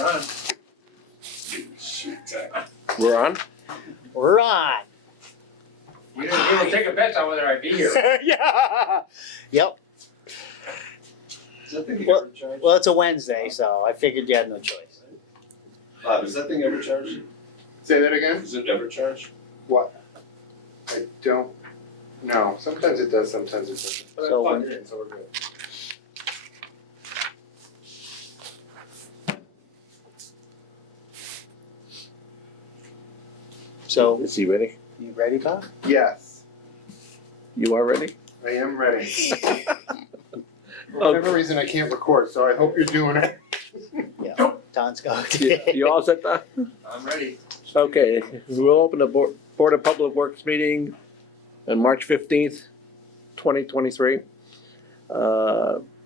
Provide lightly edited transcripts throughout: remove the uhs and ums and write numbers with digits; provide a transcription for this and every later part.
on. We're on? We're on. You didn't take a bet on whether I'd be here. Yeah. Yep. Is that thing Well- ever charged? Well, it's a Wednesday, so I figured you had no choice. Bob, is that thing ever charged? Say that again? Is it ever charged? What? I don't know. Sometimes it does, sometimes it doesn't. But So I when- plugged it in, so we're good. So, Is he ready? you ready, Bob? Yes, You are ready? I am ready. For whatever reason, I can't record, so I hope you're doing it. Don's go. You all set, Don? I'm ready. Okay, we'll open the Board of Public Works meeting on March 15th, 2023.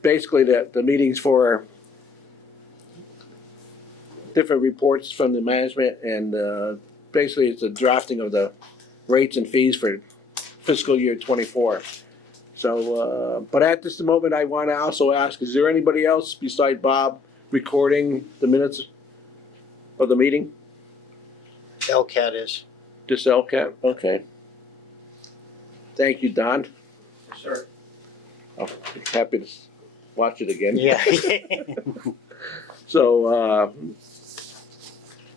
Basically, the meeting's for different reports from the management, and basically it's a drafting of the rates and fees for fiscal year '24. So, but at this moment, I want to also ask, is there anybody else beside Bob recording the minutes of the meeting? Hellcat is. Just LCAT, okay. Thank you, Don. Sure. I'm happy to watch it again. Yeah. So,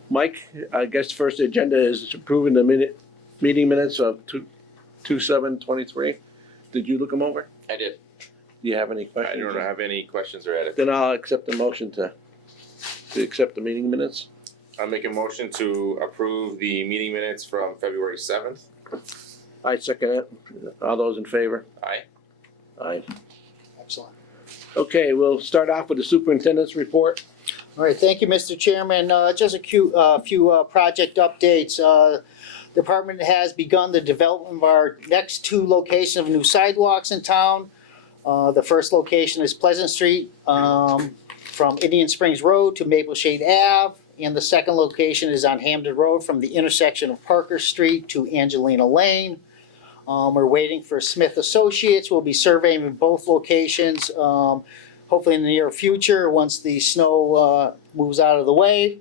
Mike, I guess first agenda is approving the meeting minutes of 2/7/23. Did you look them over? I did. Do you have any I questions? don't have any questions or edits. Then I'll accept the motion to accept the meeting minutes. I'll make a motion to approve the meeting minutes from February 7th. I second it. All those in favor? Aye. Aye. Excellent. Okay, we'll start off with the superintendent's report. All right, thank you, Mr. Chairman. Just a few project updates. Department has begun the development of our next two locations of new sidewalks in town. The first location is Pleasant Street, from Indian Springs Road to Maple Shade Ave. And the second location is on Hamden Road from the intersection of Parker Street to Angelina Lane. We're waiting for Smith Associates. We'll be surveying both locations, hopefully in the near future, once the snow moves out of the way.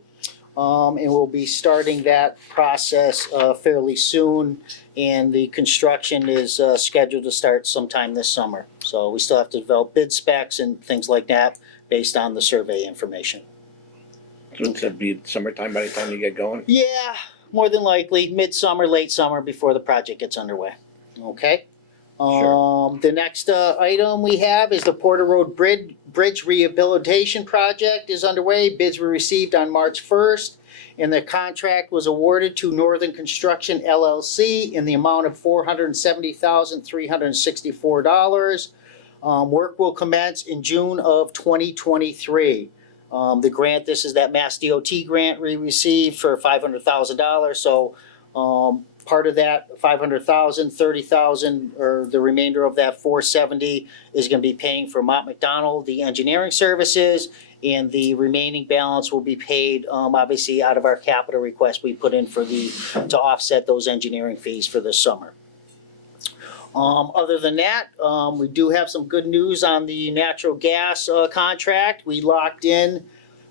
And we'll be starting that process fairly soon. And the construction is scheduled to start sometime this summer. So we still have to develop bid specs and things like that based on the survey information. So it'll be summertime by the time you get going. Yeah, more than likely, midsummer, late summer before the project gets underway. Okay? Sure. The next item we have is the Porter Road Bridge Rehabilitation Project is underway. Bids were received on March 1st, and the contract was awarded to Northern Construction LLC in the amount of $470,364. Work will commence in June of 2023. The grant, this is that Mass DOT grant we received for $500,000, so part of that, 500,000, 30,000, or the remainder of that 470 is gonna be paying for Mott McDonald, the engineering services, and the remaining balance will be paid, obviously out of our capital request we put in for to offset those engineering fees for this summer. Other than that, we do have some good news on the natural gas contract. We locked in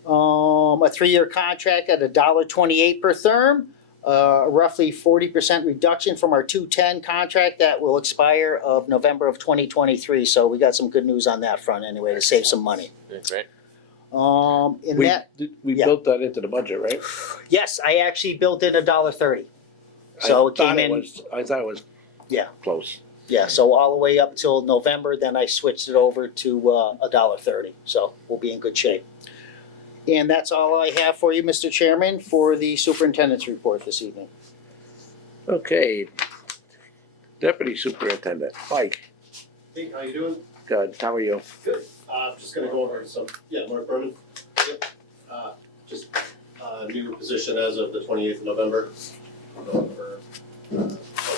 a 3-year contract at $1.28 per therm. Roughly 40% reduction from our 210 contract that will expire of November of 2023. So we got some good news on that front anyway to save some money. Yeah, great. In We that, yeah. built that into the budget, right? yes, I actually built in $1.30. So it came in, I thought it was Yeah. close. yeah, so all the way up till November, then I switched it over to $1.30. So we'll be in good shape. And that's all I have for you, Mr. Chairman, for the superintendent's report this evening. Okay. Deputy Superintendent, Mike, Hey, how you doing? good, how are you? Good. Just gonna go over Mark Berman. Yep. Just new position as of the 28th of November. Going over,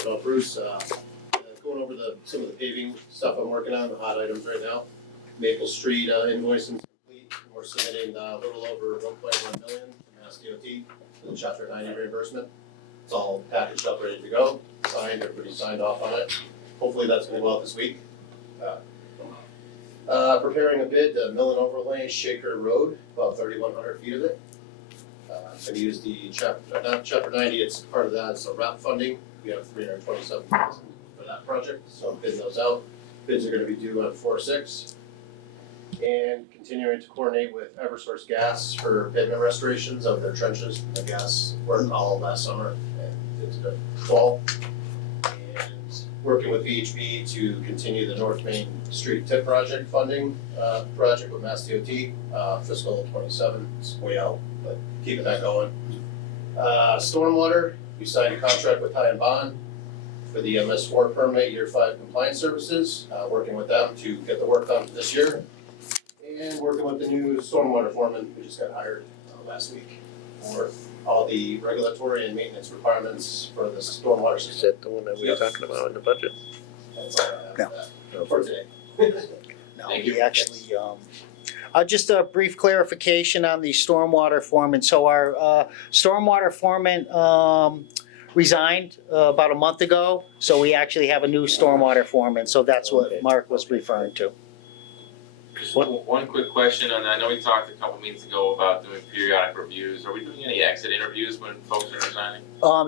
about Bruce, going over some of the paving stuff I'm working on, the hot items right now. Maple Street invoicing complete. We're submitting a little over 1.1 million to Mass DOT for the Chapter 90 reimbursement. It's all packaged up, ready to go, signed, everybody signed off on it. Hopefully that's gonna go out this week. Preparing a bid, mill and overlay Shaker Road, about 3,100 feet of it. Gonna use the not chapter 90, it's part of that, so RAP funding, we have 327,000 for that project, so I'm bidding those out. Bids are gonna be due on 4/6. And continuing to coordinate with Eversource Gas for pavement restorations of their trenches. The gas worked all last summer and into the fall. And working with VHB to continue the North Main Street tip project funding, project with Mass DOT, fiscal 27, it's way out, but keeping that going. Stormwater, we signed a contract with High and Bond for the MS4 permit year 5 compliance services, working with them to get the work done this year. And working with the new stormwater foreman, who just got hired last week, for all the regulatory and maintenance requirements for the stormwater Is system. that the one that we were talking about in the budget? That's all I have for that, for today. No, Thank we you. actually, just a brief clarification on the stormwater foreman. So our stormwater foreman resigned about a month ago, so we actually have a new stormwater foreman, so that's what Mark was referring to. Just one quick question, and I know we talked a couple meetings ago about doing periodic reviews. Are we doing any exit interviews when folks are resigning?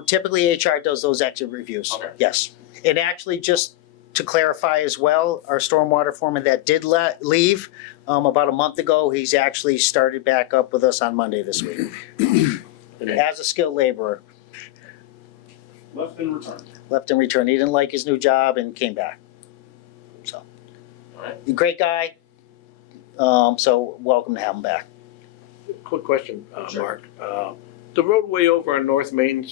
Typically HR does those exit reviews. Okay. Yes. And actually, just to clarify as well, our stormwater foreman that did leave about a month ago, he's actually started back up with us on Monday this week. As a skilled laborer, Left and returned. left and returned. He didn't like his new job and came back. So, Alright. great guy. So welcome to have him back. Quick question, Sure. Mark. The roadway over on North Main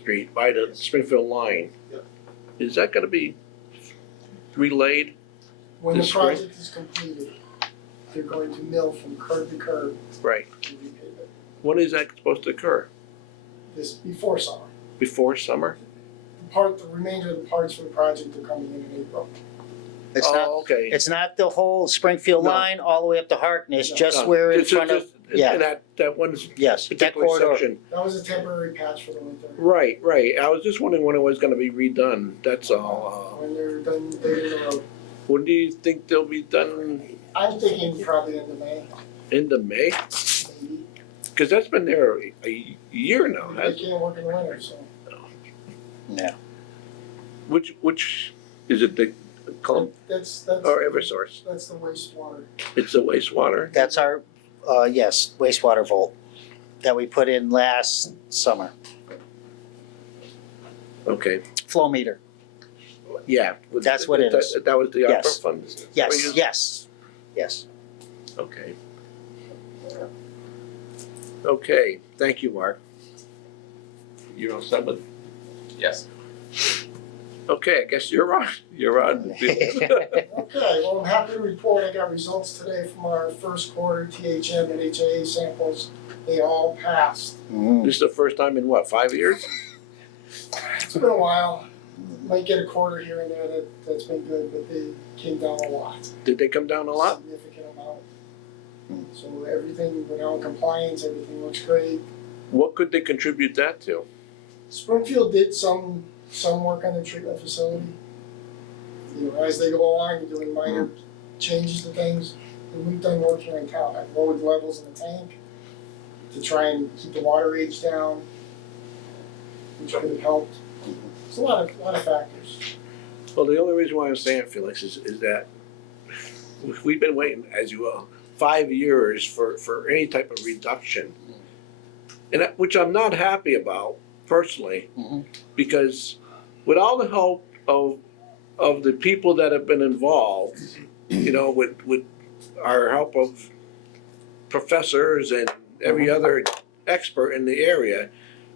Street by the Springfield line, Yep. is that gonna be relayed? When the This spring? project is completed, they're going to mill from curb to curb Right. and repave it. When is that supposed to occur? This before summer. Before summer? The remainder of the parts for the project are coming in April. It's not, Oh, okay. it's not the whole Springfield No. line all the way up to Harkness, No. just No, where in just- front of, just- yeah. And that one yes, that particular corridor. section. That was a temporary patch for the winter. Right, right. I was just wondering when it was gonna be redone, that's all. When they're done, they're in the road. When do you think they'll be done? I'm thinking probably end of May, End of May? maybe. Cause that's been there a year now, They hasn't it? can't work in the winter, so. Yeah. Which, is it the Colum That's or Eversource? that's the wastewater. It's the wastewater? That's our, yes, wastewater vault that we put in last summer. Okay, Flow meter. yeah. That's what it is. That was the Yes. ARPA fund? Yes, yes, yes. Okay. Okay, thank you, Mark. You're on seven? Yes. Okay, I guess you're on. You're on. Okay, well, I'm happy to report I got results today from our first quarter THM and HAA samples. They all passed. Mm. This is the first time in what, 5 years? It's been a while. Might get a quarter here and there that's been good, but they came down a lot. Did they come down a lot? Significant amount. So everything, we're now in compliance, everything looks great. What could they contribute that to? Springfield did some work on the treatment facility. You know, as they go along, they're doing minor changes to things. And we've done work here in town, I've lowered levels in the tank to try and keep the water age down, which could have helped. It's a lot of factors. Well, the only reason why I'm saying it, Felix, is that we've been waiting, as you will, 5 years for any type of reduction. And which I'm not happy about personally, Mhm. because with all the help of the people that have been involved, you know, with our help of professors and every other expert in the area,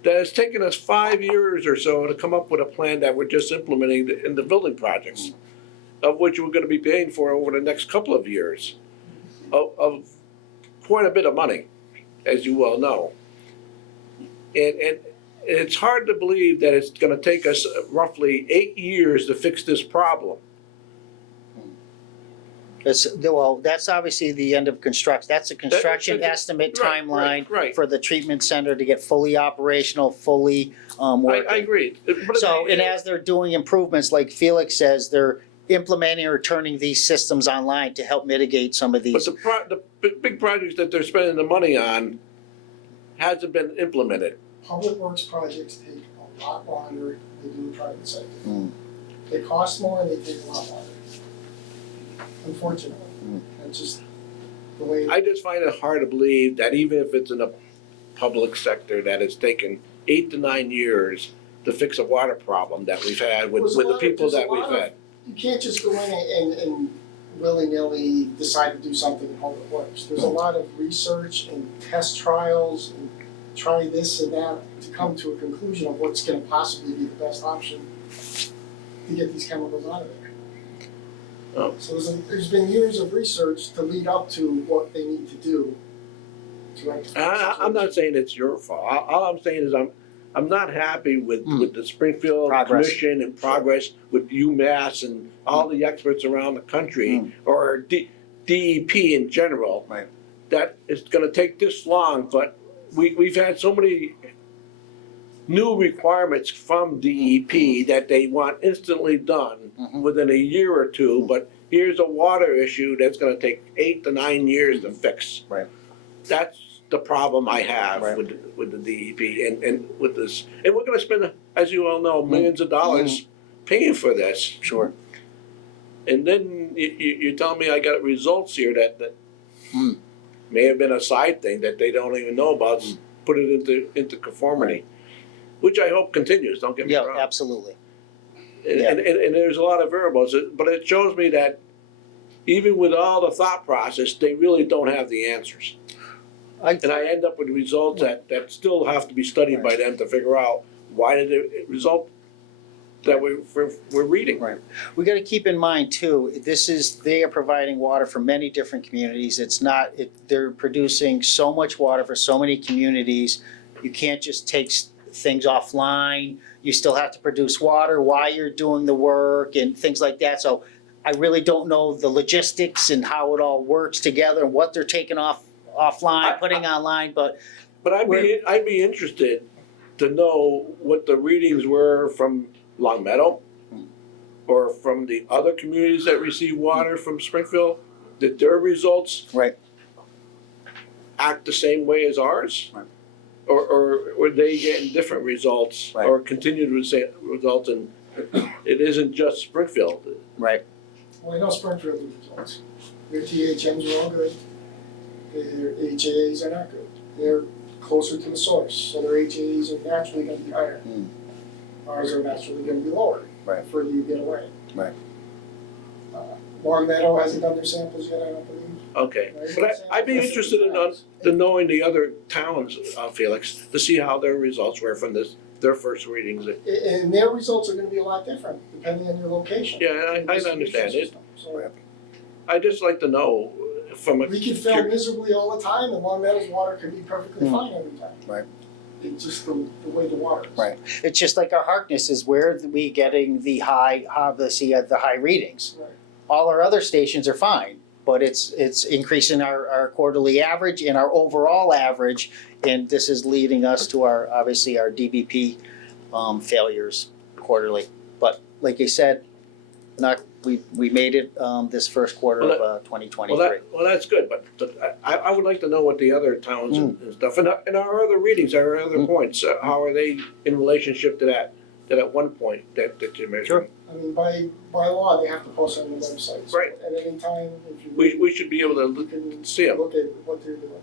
that it's taken us 5 years or so to come up with a plan that we're just implementing in the building projects, of which we're gonna be paying for over the next couple of years, of quite a bit of money, as you well know. And it's hard to believe that it's gonna take us roughly 8 years to fix this problem. That's obviously the end of construction, that's a construction That- estimate right, timeline right. for the treatment center to get fully operational, fully working. I agree. But So, and as they're doing improvements, like Felix says, they're implementing or turning these systems online to help mitigate some of But these. the big projects that they're spending the money on hasn't been implemented. Public works projects take a lot longer than do the private sector. Mm. They cost more and they take a lot longer. Unfortunately, it's just the way. I just find it hard to believe that even if it's in a public sector, that it's taken 8 to 9 years to fix a water problem that we've had with the people that we've had. You can't just go in and willy-nilly decide to do something in public works. There's a lot of research and test trials and try this and that to come to a conclusion of what's gonna possibly be the best option to get these chemicals out of there. Oh. So there's been years of research to lead up to what they need to do to rectify the situation. I'm not saying it's your fault. All I'm saying is I'm not happy with the Springfield Progress. Commission and progress with UMass and all the experts around the country, or DEP in general. Right. That it's gonna take this long, but we've had so many new requirements from DEP that they want instantly done within a year or two, but here's a water issue that's gonna take 8 to 9 years to fix. Right. That's the problem I have Right. with the DEP and with this. And we're gonna spend, as you all know, millions of dollars paying for this. Sure. And then you're telling me I got results here that Mm. may have been a side thing that they don't even know about, put it into conformity. Which I hope continues, don't get me Yeah, wrong. absolutely. And there's a lot of variables, but it shows me that even with all the thought process, they really don't have the answers. And I end up with results that still have to be studied by them to figure out why did it result that we're reading. Right. We gotta keep in mind too, they are providing water for many different communities. They're producing so much water for so many communities. You can't just take things offline. You still have to produce water while you're doing the work and things like that. So I really don't know the logistics and how it all works together and what they're taking offline, putting online, but But I'd be interested to know what the readings were from Long Meadow or from the other communities that receive water from Springfield. Did their results Right. act the same way as ours? Right. Or were they getting different results Right. or continued results, and it isn't just Springfield? Right. Well, I know Springfield results. Their THMs are all good. Their HAAs are not good. They're closer to the source, so their HAAs are naturally gonna be higher. Ours are naturally gonna be lower. Right. The further you get away. Right. Long Meadow hasn't done their samples yet, I don't believe. Okay, Right? but I'd be interested in knowing the other towns, Felix, to see how their results were from their first readings. And their results are gonna be a lot different, depending on your location. Yeah, and I distribution understand it. system. So I'd just like to know from a. we can fail miserably all the time, and Long Meadow's water can be perfectly fine every time. Right. It's just the way the water is. Right. It's just like our Harkness is where we getting the high readings. Right. All our other stations are fine, but it's increasing our quarterly average and our overall average, and this is leading us to our DBP failures quarterly. But like you said, we made it this first quarter of 2023. Well, that's good, but I would like to know what the other towns and stuff, and our other readings, our other points, how are they in relationship to that at one point that you're measuring? Sure. I mean, by law, they have to post on the website. So Right. At any time, if you. We should be able to You can see 'em. look at what they're doing.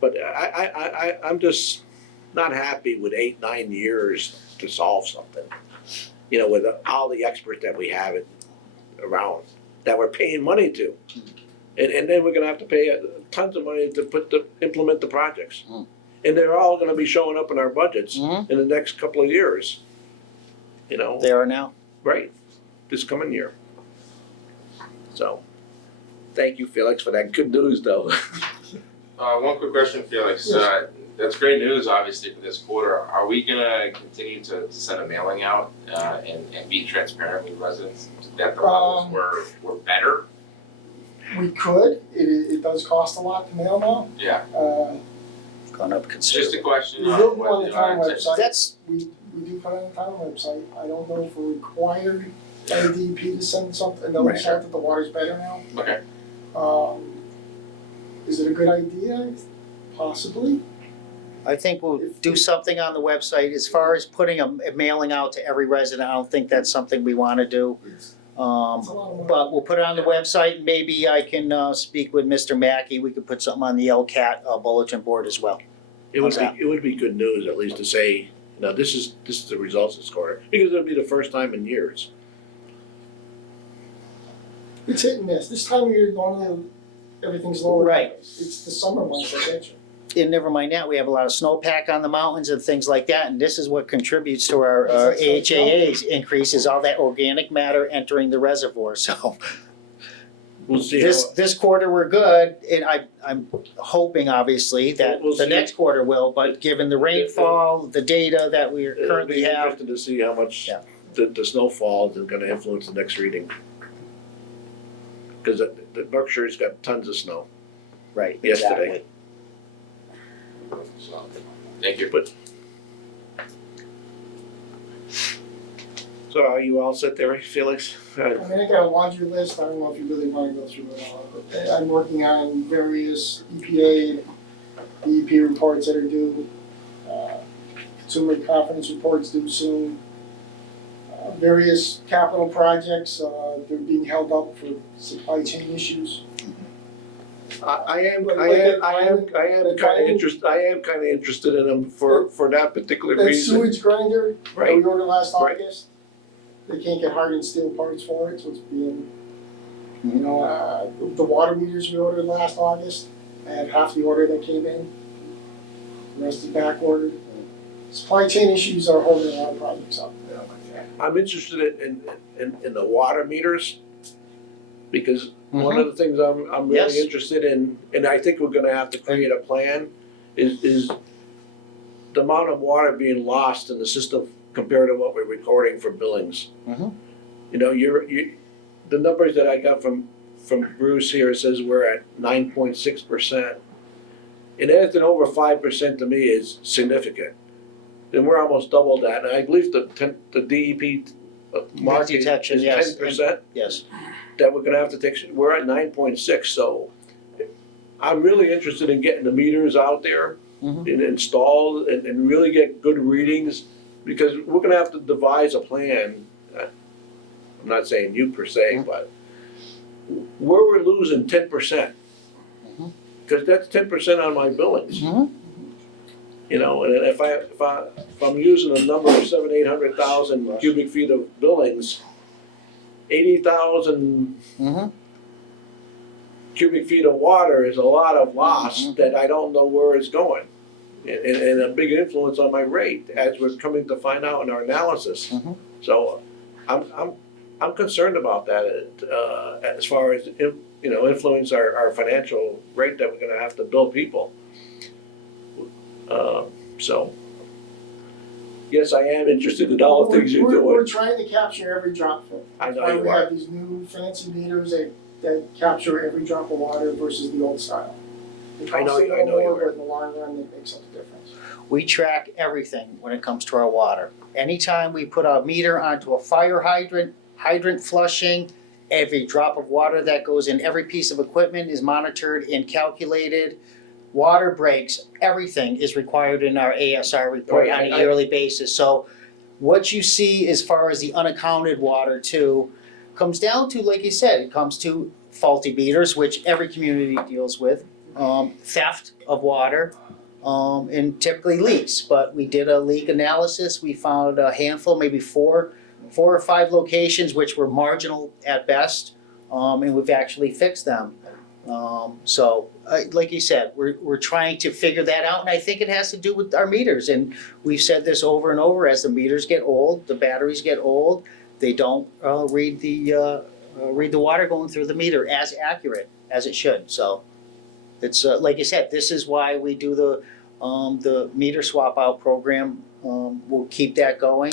But I'm just not happy with 8, 9 years to solve something. You know, with all the experts that we have around, that we're paying money to. And then we're gonna have to pay tons of money to implement the projects. And they're all gonna be showing up in our budgets in the next couple of years. You know, They are now. right, this coming year. So, thank you, Felix, for that good news, though. One quick question, Felix. Yes. That's great news, obviously, for this quarter. Are we gonna continue to send a mailing out and be transparent with residents that the levels were better? We could, it does cost a lot to mail now. Yeah, Gone up it's just considerably. a question. We on will go what on the town intention- website. That's, We do put it on the town website. I don't know if we're required by DEP to send something, no, Right. it's not that the water's better now. Okay, Is it a good idea? Possibly. I think we'll do something on the website. As far as putting a mailing out to every resident, I don't think that's something we wanna do. It's a lot of money. But we'll put it on the website, and maybe I can, speak with Mr. Mackey, we could put something on the LCAT, bulletin board as well. It would How's that? be, it would be good news, at least to say, you know, this is the results this quarter, because it'll be the first time in years. It's hit and miss. This time of year, normally everything's lower. Right. It's the summer months that get you. And never mind that, we have a lot of snowpack on the mountains and things like that, and this is what contributes to our AHA's increase, is all that organic matter entering the reservoir, so. We'll see how. This quarter we're good, and I'm hoping obviously that We'll the see. next quarter will, but given the rainfall, the data that we It'll currently be have, interesting to see how much Yeah. the snowfall is gonna influence the next reading. Cause the Berkshire's got tons of snow. right, Yesterday. exactly. So, thank you. So are you all set there, Felix? I mean, I got a laundry list. I don't know if you really wanna go through it all, but I'm working on various EPA, DEP reports that are due. Consumer confidence reports due soon. Various capital projects, they're being held up for supply chain issues. I am kinda interested in them for that particular That reason. sewage grinder that Right, we ordered last Right. August, they can't get hardened steel parts for it, so it's being, the water meters we ordered last August, I have half the order that came in. The rest is back ordered. Supply chain issues are holding a lot of projects up. I'm interested in the water meters, because one of the things I'm really Yes. interested in, and I think we're gonna have to create a plan, is the amount of water being lost in the system compared to what we're recording for billings. Mhm. You know, the numbers that I got from Bruce here says we're at 9.6%. And anything over 5% to me is significant. And we're almost double that, and I believe the DEP mark is Detection, yes. 10%. Yes, That we're gonna have to take, we're at 9.6, so I'm really interested in getting the meters out there Mhm. and installed and really get good readings, because we're gonna have to devise a plan. I'm not saying you per se, but where we're losing 10%. Mhm. Cause that's 10% on my billings, Mhm. you know, and if I'm using a number of 700,000-800,000 cubic feet of billings, 80,000 Mhm. cubic feet of water is a lot of loss Mhm. that I don't know where it's going. And a big influence on my rate, as we're coming to find out in our analysis. Mhm. So I'm concerned about that, as far as, influence our financial rate that we're gonna have to bill people. So, yes, I am interested in all the things you're We're doing. trying to capture every drop of it. I know That's why you we are. have these new fancy meters that capture every drop of water versus the old style. It I know costs a you- I little know you more, are. but in the long run, it makes up the difference. We track everything when it comes to our water. Anytime we put a meter onto a fire hydrant flushing, every drop of water that goes in every piece of equipment is monitored and calculated. Water breaks, everything is required in our ASR report on Right, a yearly basis. So what you see as far as the unaccounted water too, comes down to, like you said, it comes to faulty meters, which every community deals with, theft of water, and typically leaks. But we did a leak analysis, we found a handful, maybe four or five locations which were marginal at best, and we've actually fixed them. Like you said, we're trying to figure that out, and I think it has to do with our meters. And we've said this over and over, as the meters get old, the batteries get old, they don't read the water going through the meter as accurate as it should. So it's like you said, this is why we do the meter swap out program. We'll keep that going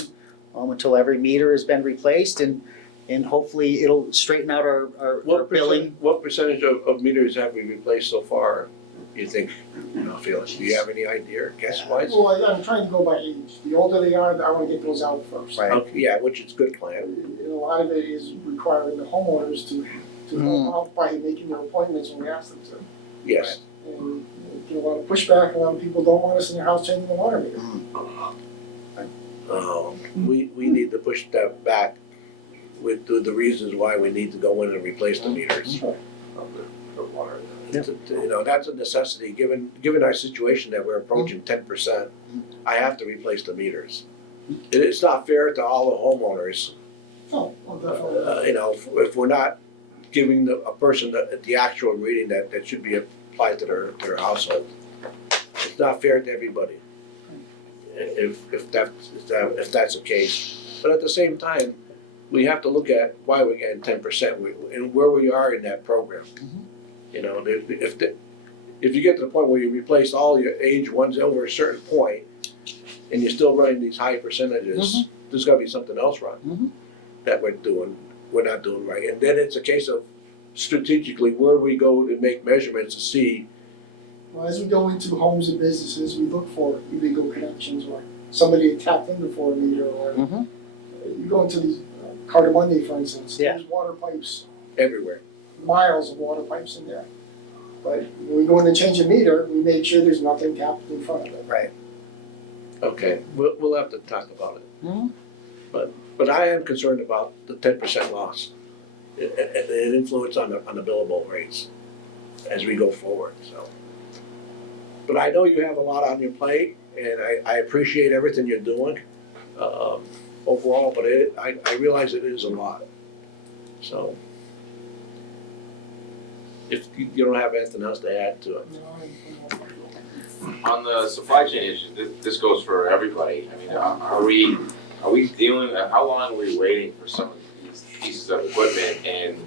until every meter has been replaced, and hopefully it'll straighten out our billing. What percentage of meters have we replaced so far, you think, Felix? Do you have any idea, guess-wise? Well, I'm trying to go by age. The older they are, I wanna get those out first. Right. Okay, yeah, which is good plan. And a lot of it is requiring the homeowners to help out by making their appointments when we ask them to. Yes. And get a lot of pushback, a lot of people don't want us in their house changing the water meter. We need to push that back with the reasons why we need to go in and replace the meters. You know, that's a necessity, given our situation that we're approaching 10%, I have to replace the meters. It's not fair to all the homeowners, Oh, well, definitely. you know, if we're not giving a person the actual reading that should be applied to their household. It's not fair to everybody, if that's the case. But at the same time, we have to look at why we're getting 10% and where we are in that program. You know, if you get to the point where you replace all your age ones over a certain point, and you're still running these high percentages, there's gotta be something else wrong that we're not doing right. And then it's a case of strategically where we go to make measurements to see. Well, as we go into homes and businesses, we look for illegal connections or somebody tapped into for a meter or you go into these, Cardamundi, for instance, Yeah. there's water pipes, Everywhere. miles of water pipes in there. But when we go in to change a meter, we make sure there's nothing tapped in front of it. Right. Okay, we'll have to talk about it. Mhm. But I am concerned about the 10% loss, and influence on the billable rates as we go forward, so. But I know you have a lot on your plate, and I appreciate everything you're doing, overall, but I realize it is a lot, so. If you don't have anything else to add to it. You know, On the supply chain issue, this goes for everybody. I mean, are we dealing, how long are we waiting for some of these pieces of equipment? And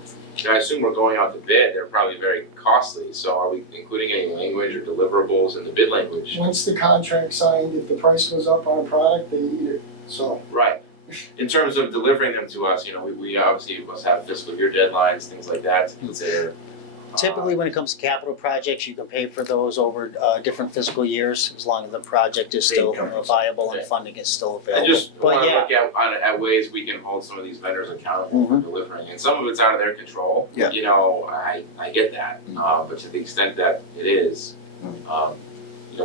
I assume we're going out to bid, they're probably very costly, so are we including any language or deliverables in the bid language? Once the contract's signed, if the price goes up on a product, they eat it, so. Right. In terms of delivering them to us, you know, we obviously must have fiscal year deadlines, things like that to consider. Typically, when it comes to capital projects, you can pay for those over different fiscal years, as long as the project is still viable and funding is still I available. just But wanna yeah. look at ways we can hold some of these vendors accountable for delivering, and some of it's out of their control. Yeah. You know, I get that, but to the extent that it is, you know,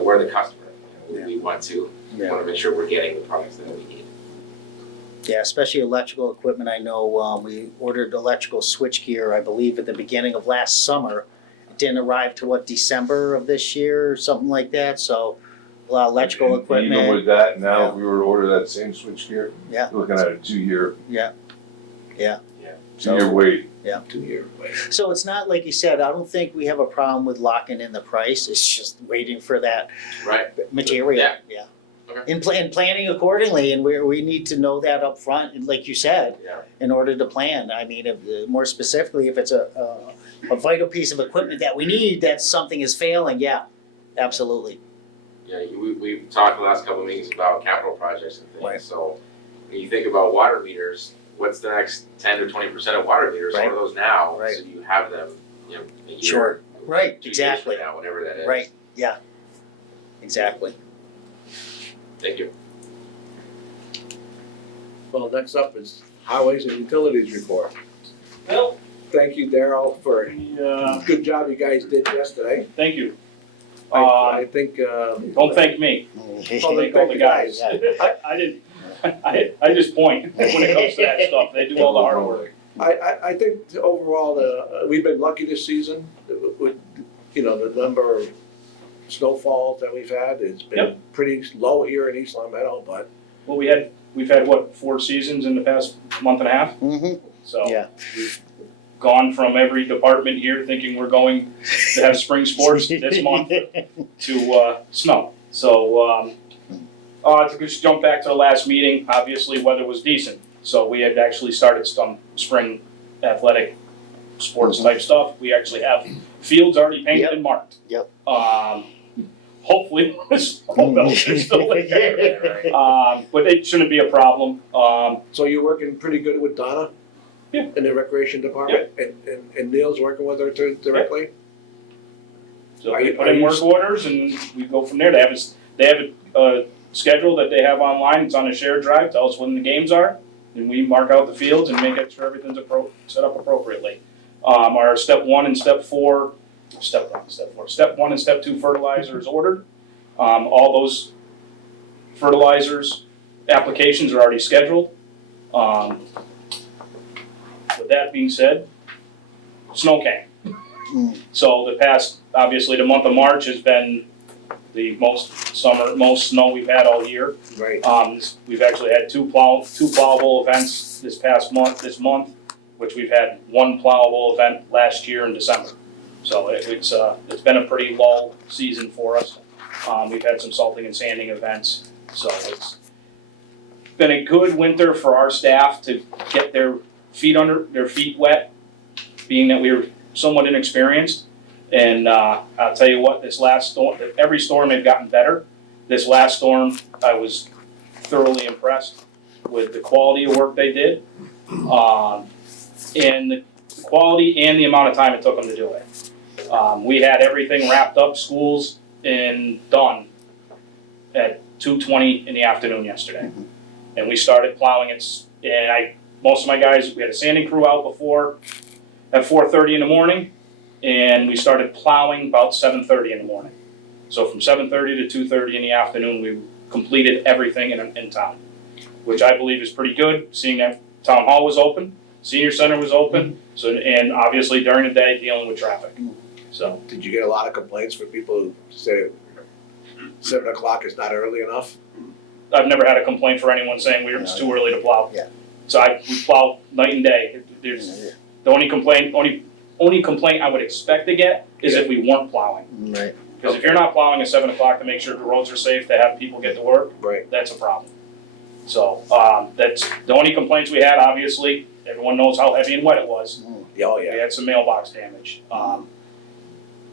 we're the customer, and we want to make sure we're getting the products that we need. Yeah, especially electrical equipment. I know we ordered electrical switchgear, I believe, at the beginning of last summer. It didn't arrive to December of this year or something like that, so a lot of electrical And equipment. Even with that, now Yeah. if we were to order that same switchgear, Yeah. we're looking at a two-year So- wait. 2-year wait. So it's not like you said, I don't think we have a problem with locking in the price, it's just waiting for that Right. material, yeah. Okay. And planning accordingly, and we need to know that up front, and like you said, Yeah. in order to plan, I mean, more specifically, if it's a vital piece of equipment that we need, that something is failing, yeah, absolutely. Yeah, we've talked the last couple of meetings about capital projects and Right. things, so when you think about water meters, what's the next 10 to 20% of water meters? Right. What are those now? Right. So you have them, you know, a year, Sure. Right, 2 years exactly. from now, whatever that is. Right, yeah, exactly. Thank you. Well, next up is Highways and Utilities Report. Well, Thank you, Darryl, for yeah, good job you guys did yesterday. thank you. I think, Don't thank me, well, thank all the guys. I didn't, I just point when it comes to that stuff, they do all the hard work. I think overall, we've been lucky this season with, you know, the number of snowfalls that we've had. It's been pretty low here in East Long Meadow, but Well, we've had what, 4 seasons in the past month and a half, Mm-hmm, so. Yeah. We've gone from every department here thinking we're going to have spring sports this month to snow. So, to just jump back to the last meeting, obviously weather was decent. So we had actually started some spring athletic sports type stuff. We actually have fields already painted and marked. Yep. Hopefully the snow belts are still there. But it shouldn't be a problem. so you're working pretty good with Donna? Yeah. In the recreation department? And Neil's working with her directly? So Are they you- put are in you- work orders and we go from there. They have a schedule that they have online. It's on a shared drive. Tell us when the games are. And we mark out the fields and make sure everything's set up appropriately. Our step 1 and step 4 step one and step two fertilizer is ordered. All those fertilizers applications are already scheduled. With that being said, snow came. So the past, obviously, the month of March has been the most snow we've had all year. Right. We've actually had two plowable events this month, which we've had one plowable event last year in December. So it's been a pretty lull season for us. We've had some salting and sanding events, so it's been a good winter for our staff to get their feet wet, being that we were somewhat inexperienced. And I'll tell you what, this last storm, every storm they've gotten better. This last storm, I was thoroughly impressed with the quality of work they did, and the quality and the amount of time it took them to do it. We had everything wrapped up, schools, and done at 2:20 in the afternoon yesterday. And we started plowing it, and most of my guys, we had a sanding crew out before at 4:30 in the morning, and we started plowing about 7:30 in the morning. So from 7:30 to 2:30 in the afternoon, we completed everything in town, which I believe is pretty good, seeing that town hall was open, senior center was open, so, and obviously during the day, dealing with traffic. So, Did you get a lot of complaints from people who say 7 o'clock is not early enough? I've never had a complaint for anyone saying it's too early to plow. Yeah. So we plow night and day. There's, the only complaint I would expect to get is if we weren't plowing. Right. Because if you're not plowing at 7 o'clock to make sure the roads are safe, to have people get to work, Right. that's a problem. So, that's the only complaints we had, obviously. Everyone knows how heavy and wet it was. Yeah, oh We yeah. had some mailbox damage.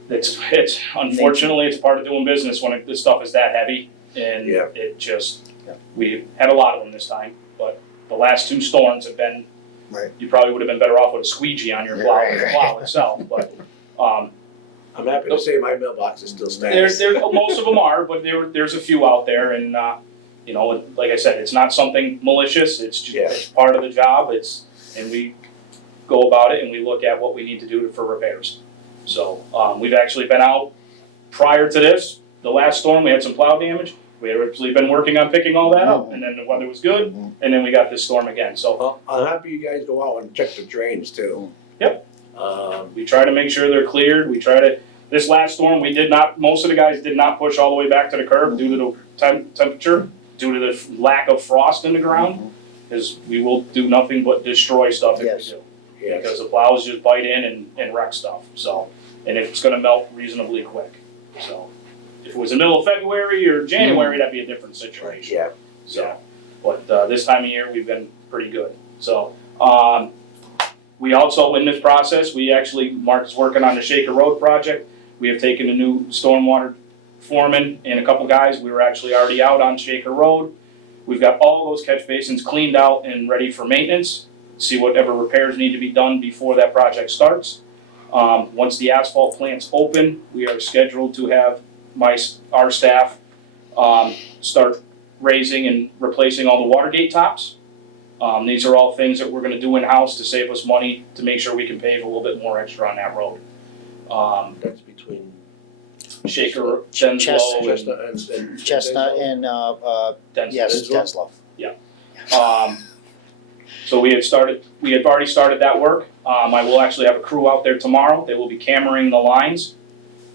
It's unfortunately, it's part of doing business when this stuff is that heavy. And Yeah. it just, we had a lot of them this time, but the last two storms have been, Right. you probably would have been better off with a squeegee on your plow than the plow itself, but, I'm happy to say my mailbox is still standing. most of them are, but there's a few out there, and, you know, like I said, it's not something malicious, it's just, Yeah. it's part of the job, and we go about it and we look at what we need to do for repairs. So, we've actually been out prior to this, the last storm, we had some plow damage. We had actually been working on picking all that up, and then the weather was good, and then we got this storm again, so Well, I'm happy you guys go out and check the drains too. Yep. we try to make sure they're cleared, this last storm, most of the guys did not push all the way back to the curb due to the temperature, due to the lack of frost in the ground, because we will do nothing but destroy stuff if Yes. we do. Yes. Because the plows just bite in and wreck stuff, so, and it's gonna melt reasonably quick, so. If it was the middle of February or January, that'd be a different situation. Yeah. So, but this time of year, we've been pretty good. So, we also, in this process, Mark is working on the Shaker Road project. We have taken a new stormwater foreman and a couple guys. We were actually already out on Shaker Road. We've got all those catch basins cleaned out and ready for maintenance. See whatever repairs need to be done before that project starts. Once the asphalt plant's open, we are scheduled to have our staff start raising and replacing all the water gate tops. These are all things that we're gonna do in-house to save us money, to make sure we can pave a little bit more extra on that road. That's between Shaker, Denslow, Chestnut and. Chestnut and, Denslow. yes, Denslow. Denslow. So we have already started that work. I will actually have a crew out there tomorrow. They will be cammering the lines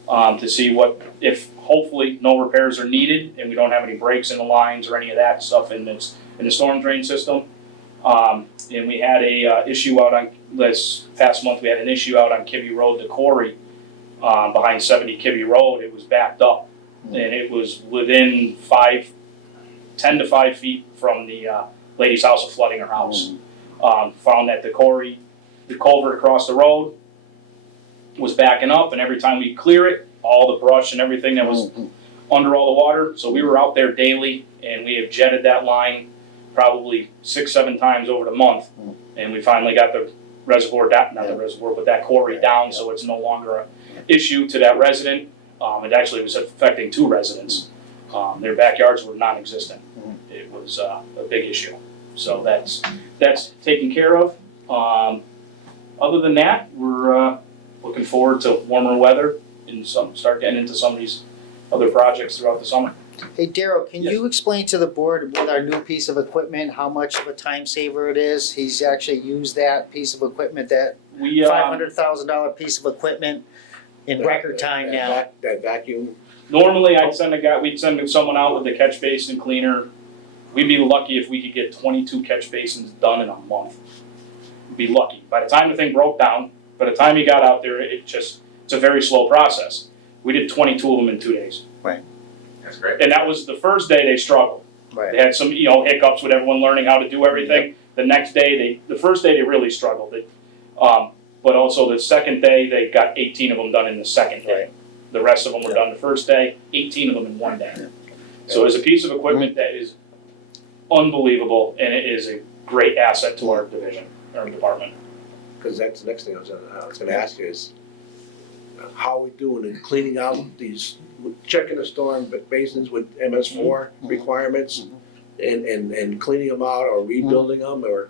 to see if hopefully no repairs are needed and we don't have any breaks in the lines or any of that stuff in the storm drain system. And we had a issue out on, this past month, we had an issue out on Kibbe Road, the quarry, behind 70 Kibbe Road. It was backed up and it was within 10 to 5 feet from the lady's house of flooding her house. Found that the culvert across the road was backing up, and every time we clear it, all the brush and everything that was under all the water, so we were out there daily, and we have jetted that line probably 6-7 times over the month, and we finally got the reservoir, but that quarry down, so it's no longer an issue to that resident. It actually was affecting 2 residents. Their backyards were non-existent. It was a big issue, so that's taken care of. Other than that, we're looking forward to warmer weather and start getting into some of these other projects throughout the summer. Hey Daryl, can you explain to the board with our new piece of equipment, how much of a time saver it is? He's actually used that piece of equipment, that We, $500,000 piece of equipment in record time now. That vacuum, normally we'd send someone out with the catch basin cleaner. We'd be lucky if we could get 22 catch basins done in a month. We'd be lucky. By the time the thing broke down, by the time he got out there, it's a very slow process. We did 22 of them in 2 days. That's great. And that was the first day they struggled. Right. They had some, hiccups with everyone learning how to do everything. The next day, the first day they really struggled. But also the second day, they got 18 of them done in the second day. The rest of them were done the first day, 18 of them in one day. So it's a piece of equipment that is unbelievable, and it is a great asset to our division, our department. because that's the next thing I was gonna ask you is, how are we doing in cleaning out these, checking the storm basins with MS4 requirements? And cleaning them out or rebuilding them or?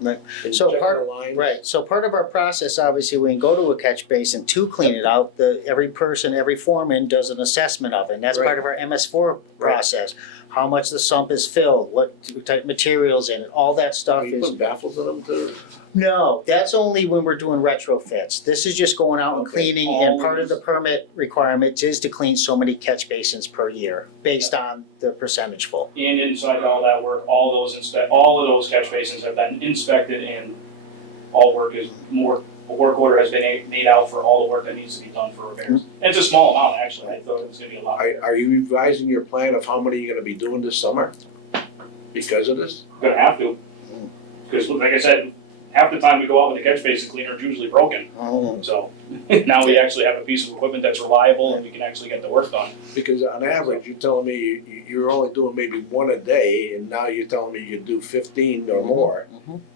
Right. and So checking part- the lines? Right, so part of our process, obviously, when we go to a catch basin to clean it out, every person, every foreman does an assessment of it, and that's part of our MS4 Right. process. How much the sump is filled, what type of materials in it, all that stuff Are you is. putting baffles in them too? No, that's only when we're doing retrofits. This is just going out and Okay. cleaning, and part of the permit requirements is to clean so many catch basins per year, based on the percentage full. And inside all that work, all of those catch basins have been inspected, and a work order has been made out for all the work that needs to be done for repairs. And it's a small amount, actually. I thought it was gonna be a lot. Are you revising your plan of how many you're gonna be doing this summer? Because of this? Gonna have to. Because like I said, half the time we go out with the catch basin cleaner, it's usually broken. So now we actually have a piece of equipment that's reliable and we can actually get the work done. Because on average, you're telling me you're only doing maybe one a day, and now you're telling me you do 15 or more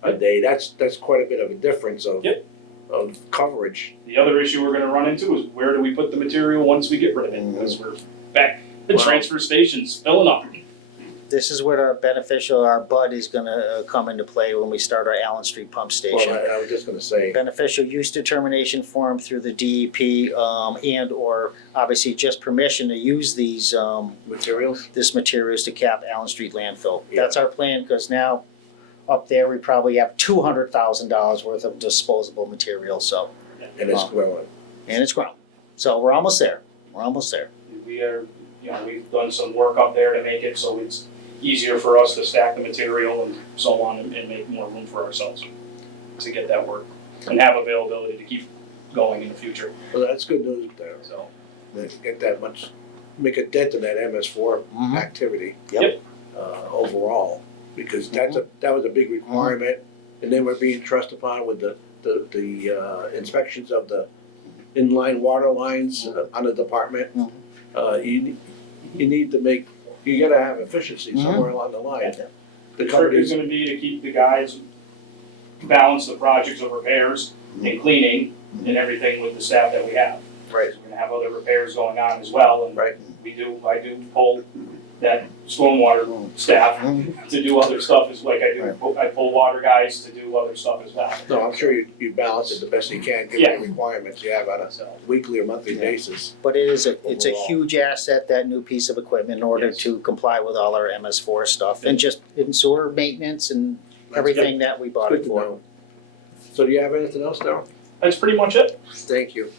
a day. That's quite a bit of a difference of Yep. of coverage. The other issue we're gonna run into is where do we put the material once we get rid of it? Because we're back, the Well- transfer station's filling up. This is where our BUD is gonna come into play when we start our Allen Street pump station. Well, I was just gonna say, Beneficial use determination form through the DEP, and or obviously just permission to use these, materials, this materials to cap Allen Street landfill. Yeah. That's our plan, cause now up there, we probably have $200,000 worth of disposable material, so, and it's growing. and it's grown. So we're almost there, We are, we've done some work up there to make it so it's easier for us to stack the material and so on and make more room for ourselves to get that work and have availability to keep going in the future, Well, that's good news there. so. Get that much, make a dent in that MS4 activity. Yep. Overall, because that was a big requirement, and then we're being trusted upon with the inspections of the inline water lines on the department. You need to make, you gotta have efficiency somewhere along the line. The trick is gonna be to keep the guys, balance the projects of repairs and cleaning and everything with the staff that we have. Right. We're gonna have other repairs going on as well, and Right. I do pull that stormwater staff to do other stuff, is like I pull water guys to do other stuff as well. No, I'm sure you balance it the best you can, given Yeah. the requirements you have on a So, weekly or monthly basis. But it's a Overall. huge asset, that new piece of equipment, in order Yes. to comply with all our MS4 stuff, and just in sewer maintenance and everything that we bought Good it to for. know. So do you have anything else, Darryl? that's pretty much it. Thank you.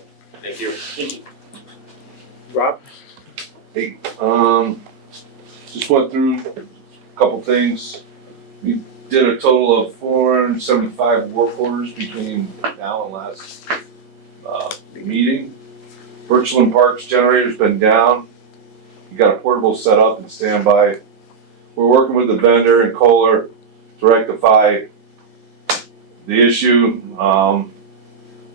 Thank you. Rob? Hey, just went through a couple things. We did a total of 475 work orders between now and last, meeting. Birchland Park's generator's been down. You got a portable set up and standby. We're working with the vendor and Kohler to rectify the issue.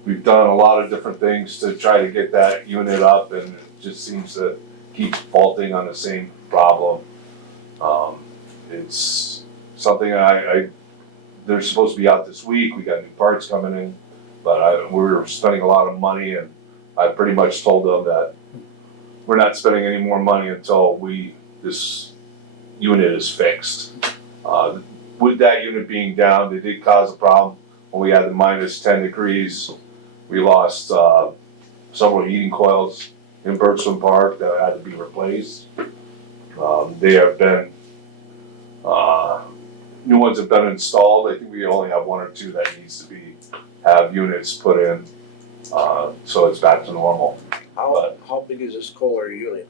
We've done a lot of different things to try to get that unit up, and it just seems to keep faulting on the same problem. It's something they're supposed to be out this week. We got new parts coming in, but we're spending a lot of money, and I pretty much told them that we're not spending any more money until this unit is fixed. With that unit being down, they did cause a problem when we had the -10 degrees. We lost, several heating coils in Birchland Park that had to be replaced. They have been, new ones have been installed. I think we only have one or two that needs to have units put in. So it's back to normal. How big is this Kohler unit?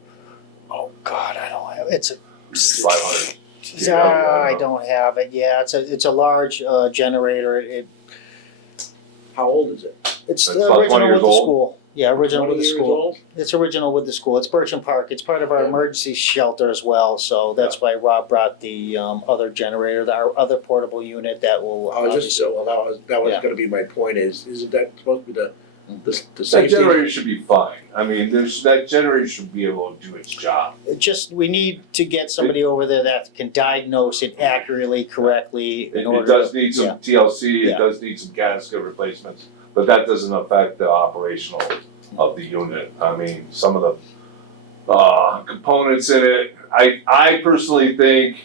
Oh, God, I don't have, it's a, 500. I don't have it, yeah, it's a large, generator, How old is it? it's It's about 20 original years with the old? school. Yeah, original 20 with the years school. old? It's original with the school. It's Birchland Park. It's part of our Yeah. emergency shelter as well, so that's why Rob brought the, other generator, our other portable unit that will. I was just, well, that was Yeah. gonna be my point isn't that supposed to be the That safety? generator should be fine. I mean, that generator should be able to do its job. It just, we need to get somebody over there that can diagnose it accurately, correctly in It order does to- need some yeah. TLC, it Yeah. does need some gasket replacements, but that doesn't affect the operational of the unit. I mean, some of the components in it, I personally think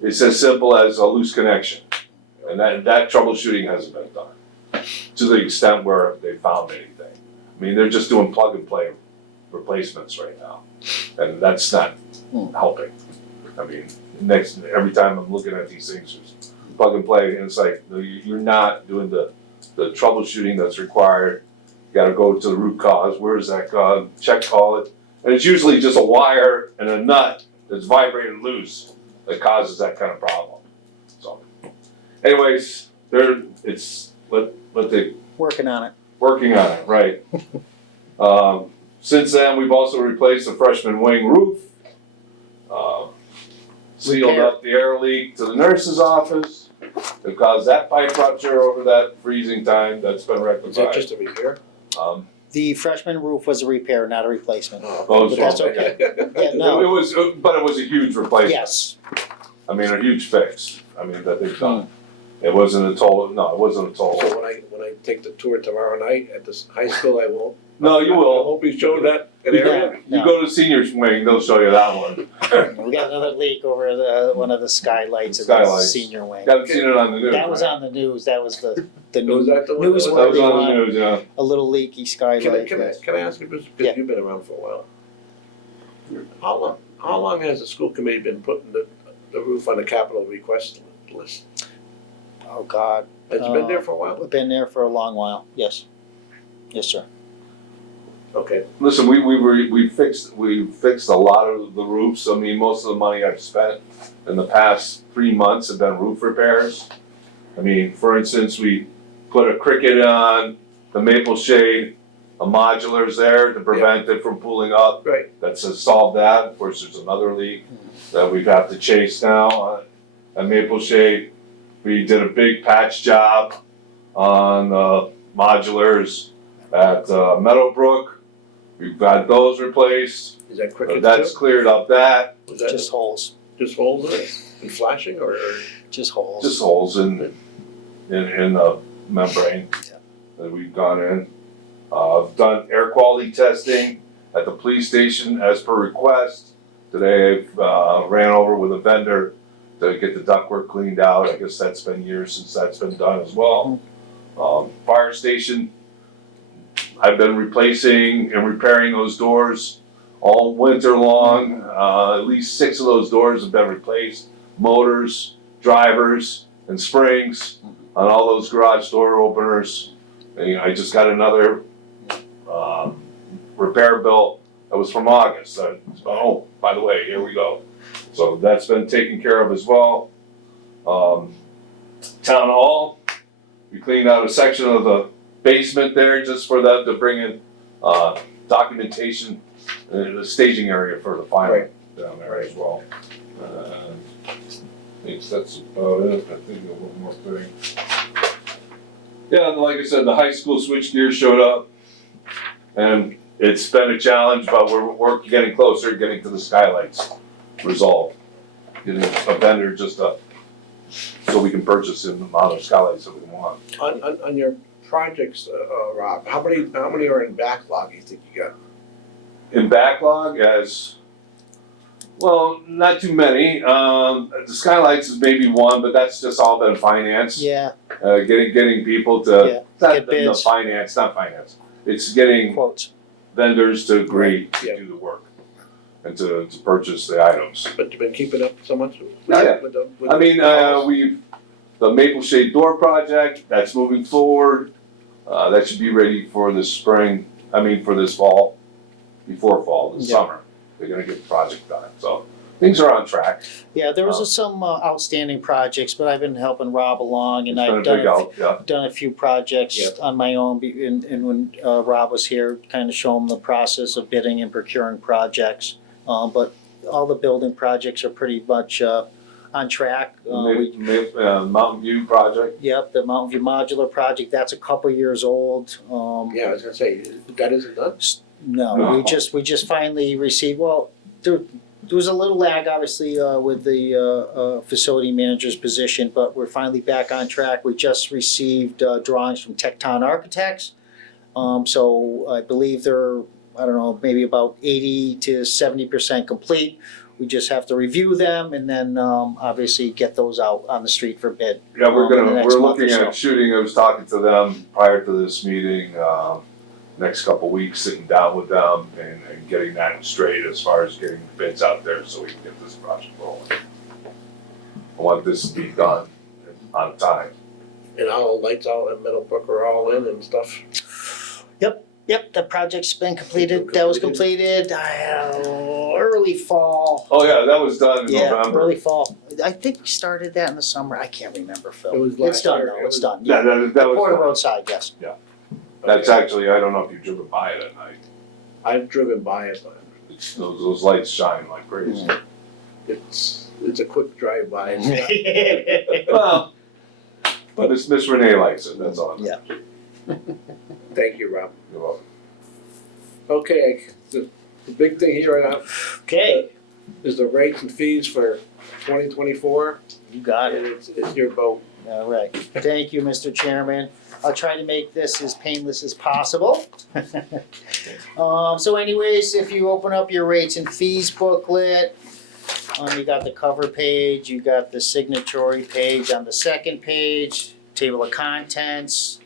it's as simple as a loose connection. And that troubleshooting hasn't been done to the extent where they found anything. I mean, they're just doing plug and play replacements right now, and that's not helping. I mean, every time I'm looking at these things, there's plug and play, and it's like, no, you're not doing the troubleshooting that's required. You gotta go to the root cause, where is that cause, call it, and it's usually just a wire and a nut that's vibrating loose that causes that kind of problem. So, anyways, let the Working on it. working on it, right. Since then, we've also replaced the freshman wing roof. Sealed Repair. up the air leak to the nurse's office. It caused that pipe rupture over that freezing time, that's been Is that rectified. just a repair? The freshman roof was a repair, not a replacement. Oh, But that's okay. Yeah, no. It was, but it was a huge replacement. Yes, I mean, a huge fix, I mean, that they've done. It wasn't a total, no, it wasn't a So total. when I take the tour tomorrow night at this high school, I won't. No, you I will. won't be shown that area. You go to seniors wing, they'll show you that one. we got another leak over one of the skylights of the Skylights. senior wing. Haven't seen it on the news, That was right? on the news, that was the Was news, that the one? That was newsworthy on the one, news, yeah. a little leaky skylight. Can I ask you, because Yeah. you've been around for a while. How long has the school committee been putting the roof on the capital request list? Oh, God. It's been there for a while? We've been there for a long while, yes. Yes, sir. Okay, Listen, we fixed a lot of the roofs. I mean, most of the money I've spent in the past 3 months have been roof repairs. I mean, for instance, we put a cricket on the maple shade, a modular's there to prevent it from pooling up. right. That's solved that. Of course, there's another leak that we've had to chase now at Maple Shade. We did a big patch job on modulars at Meadowbrook. We've got those replaced. Is that cricket That's too? cleared up that. Was that Just holes, just holes in it and flashing or? just holes. Just holes in the membrane that we've gone in. I've done air quality testing at the police station as per request. Today I've ran over with a vendor to get the ductwork cleaned out. I guess that's been years since that's been done as well. Fire station, I've been replacing and repairing those doors all winter long. At least 6 of those doors have been replaced. Motors, drivers, and springs on all those garage door openers. And, I just got another repair bill that was from August. Oh, by the way, here we go. So that's been taken care of as well. Town hall, we cleaned out a section of the basement there just for them to bring in documentation, the staging area for the final down there as well. I think that's about it. I think a little more thing. Yeah, and like I said, the high school switchgear showed up, and it's been a challenge, but we're getting closer, getting to the skylights resolved. Getting a vendor just so we can purchase the amount of skylights that we want. On your projects, Rob, how many are in backlog you think you got? In backlog, as Well, not too many. The skylights is maybe one, but that's just all been financed. Yeah, Getting people Yeah, to, not get bids. not finance. It's getting quotes. vendors to agree Yeah. to do the work and to purchase the items. But you've been keeping up so much with Yeah. with the. with I mean, the- the Maple Shade Door project, that's moving forward. That should be ready for this spring, for this fall, before fall, this Yeah. summer. They're gonna get the project done, so things are on track. Yeah, there was some outstanding projects, but I've been helping Rob along and It's been a I've done big out, done a few projects Yeah. on my own, and when Rob was here, kind of show him the process of bidding and procuring projects. But all the building projects are pretty much on track. Mountain View project, Yep, the Mountain View Modular Project, that's a couple years old. Yeah, I was gonna say, that isn't done? No, No. we just finally received, well, there was a little lag, obviously, with the facility manager's position, but we're finally back on track. We just received drawings from Tecton Architects. So I believe they're, I don't know, maybe about 80 to 70% complete. We just have to review them and then obviously get those out on the street for bid. yeah, In the next we're month or looking so. at shooting, I was talking to them prior to this meeting, next couple weeks, sitting down with them and getting that straight as far as getting the bids out there so we can get this project rolling. I want this to be done on time. And all the lights out in Meadowbrook are all in and stuff? Yep, the project's been completed, that was completed early fall. Oh, yeah, that was done in Yeah, November. early fall. I think we started that in the summer. I can't remember, Phil. It was It's last done year. though, It it's was- done. Yeah, that was. Porter Roadside, yes. That's actually, I don't know if you've driven by it at night. I've driven by it, but It's, those lights shine like crazy. it's a quick drive by. It's not- Well, but it's Miss Renee likes it, that's all. Yeah. Thank you, Rob. You're welcome. Okay, the big thing here Okay, is the rates and fees for 2024, you got and it. it's your vote. All right. Thank you, Mr. Chairman. I'll try to make this as painless as possible. So anyways, if you open up your rates and fees booklet, you got the cover page, you got the signatory page on the second page, table of contents.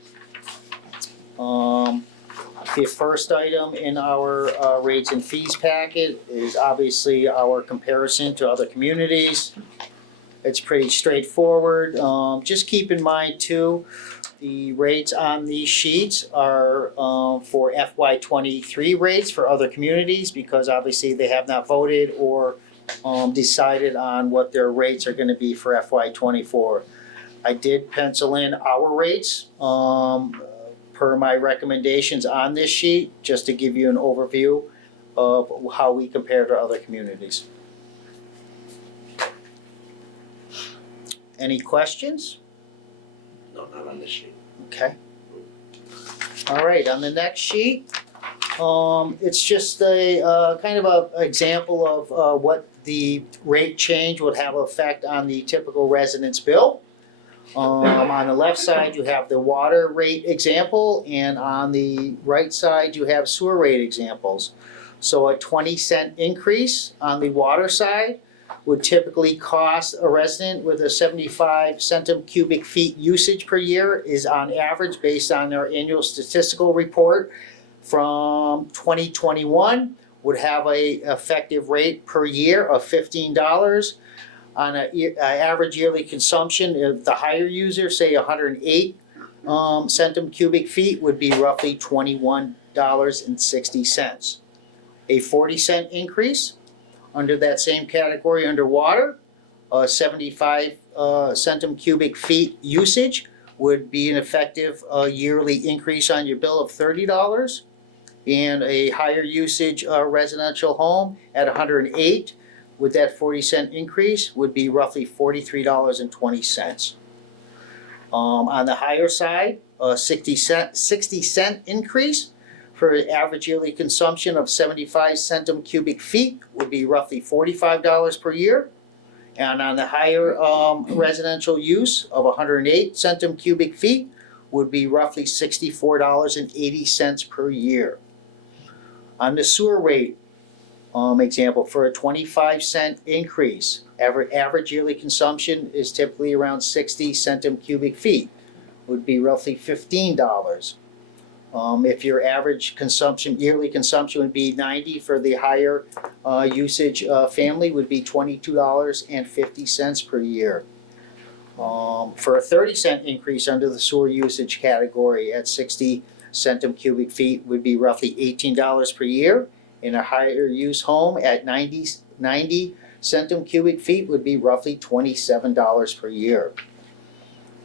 The first item in our rates and fees packet is obviously our comparison to other communities. It's pretty straightforward. Just keep in mind too, the rates on these sheets are for FY '23 rates for other communities because obviously they have not voted or decided on what their rates are gonna be for FY '24. I did pencil in our rates per my recommendations on this sheet, just to give you an overview of how we compare to other communities. Any questions? No, not on this sheet. Okay. All right, on the next sheet, it's just a kind of a example of what the rate change would have effect on the typical resident's bill. On the left side, you have the water rate example, and on the right side, you have sewer rate examples. So a 20-cent increase on the water side would typically cost a resident with a 75 centum cubic feet usage per year is on average based on their annual statistical report from 2021 would have a effective rate per year of $15. On a average yearly consumption, if the higher user, say 108 centum cubic feet, would be roughly $21.60. A 40-cent increase under that same category under water, 75 centum cubic feet usage would be an effective yearly increase on your bill of $30. And a higher usage residential home at 108 with that 40-cent increase would be roughly $43.20. On the higher side, a 60 cent increase for an average yearly consumption of 75 centum cubic feet would be roughly $45 per year. And on the higher residential use of 108 centum cubic feet would be roughly $64.80 per year. On the sewer rate, Example, for a 25-cent increase, average yearly consumption is typically around 60 centum cubic feet, would be roughly $15. If your average consumption, yearly consumption would be 90 for the higher usage family, would be $22.50 per year. For a 30-cent increase under the sewer usage category at 60 centum cubic feet would be roughly $18 per year. In a higher use home at 90 centum cubic feet would be roughly $27 per year.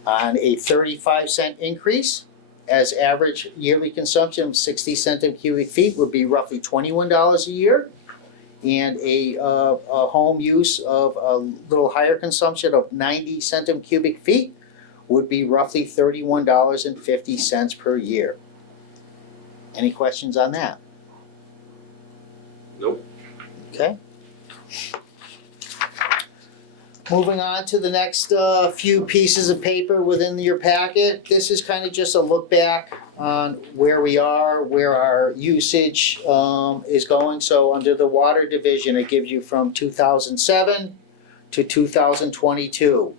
On a 35-cent increase, as average yearly consumption of 60 centum cubic feet would be roughly $21 a year. And a home use of a little higher consumption of 90 centum cubic feet would be roughly $31.50 per year. Any questions on that? Nope. Okay. Moving on to the next few pieces of paper within your packet. This is kind of just a look back on where we are, where our usage is going. So under the water division, it gives you from 2007 to 2022.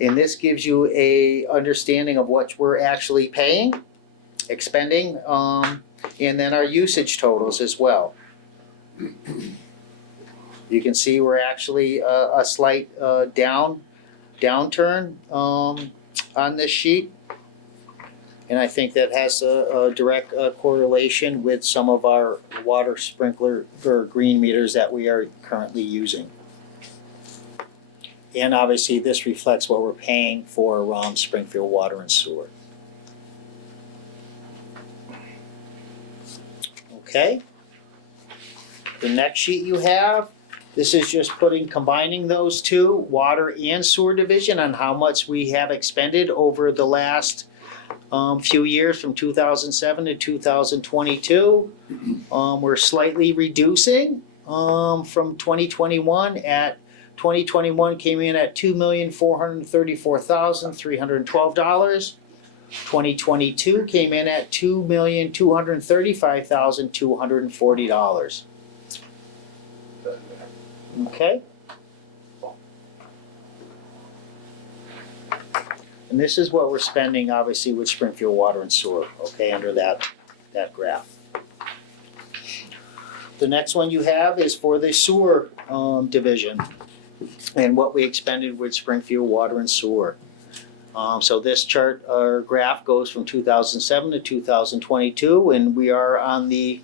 And this gives you a understanding of what we're actually paying, expending, and then our usage totals as well. You can see we're actually a slight downturn on this sheet. And I think that has a direct correlation with some of our water sprinkler or green meters that we are currently using. And obviously this reflects what we're paying for Springfield Water and Sewer. Okay. The next sheet you have, this is just combining those two, water and sewer division, on how much we have expended over the last few years from 2007 to 2022. We're slightly reducing from 2021 at 2021 came in at $2,434,312. 2022 came in at $2,235,240. Okay. And this is what we're spending, obviously, with Springfield Water and Sewer, okay, under that graph. The next one you have is for the sewer division and what we expended with Springfield Water and Sewer. So this chart or graph goes from 2007 to 2022, and we are on the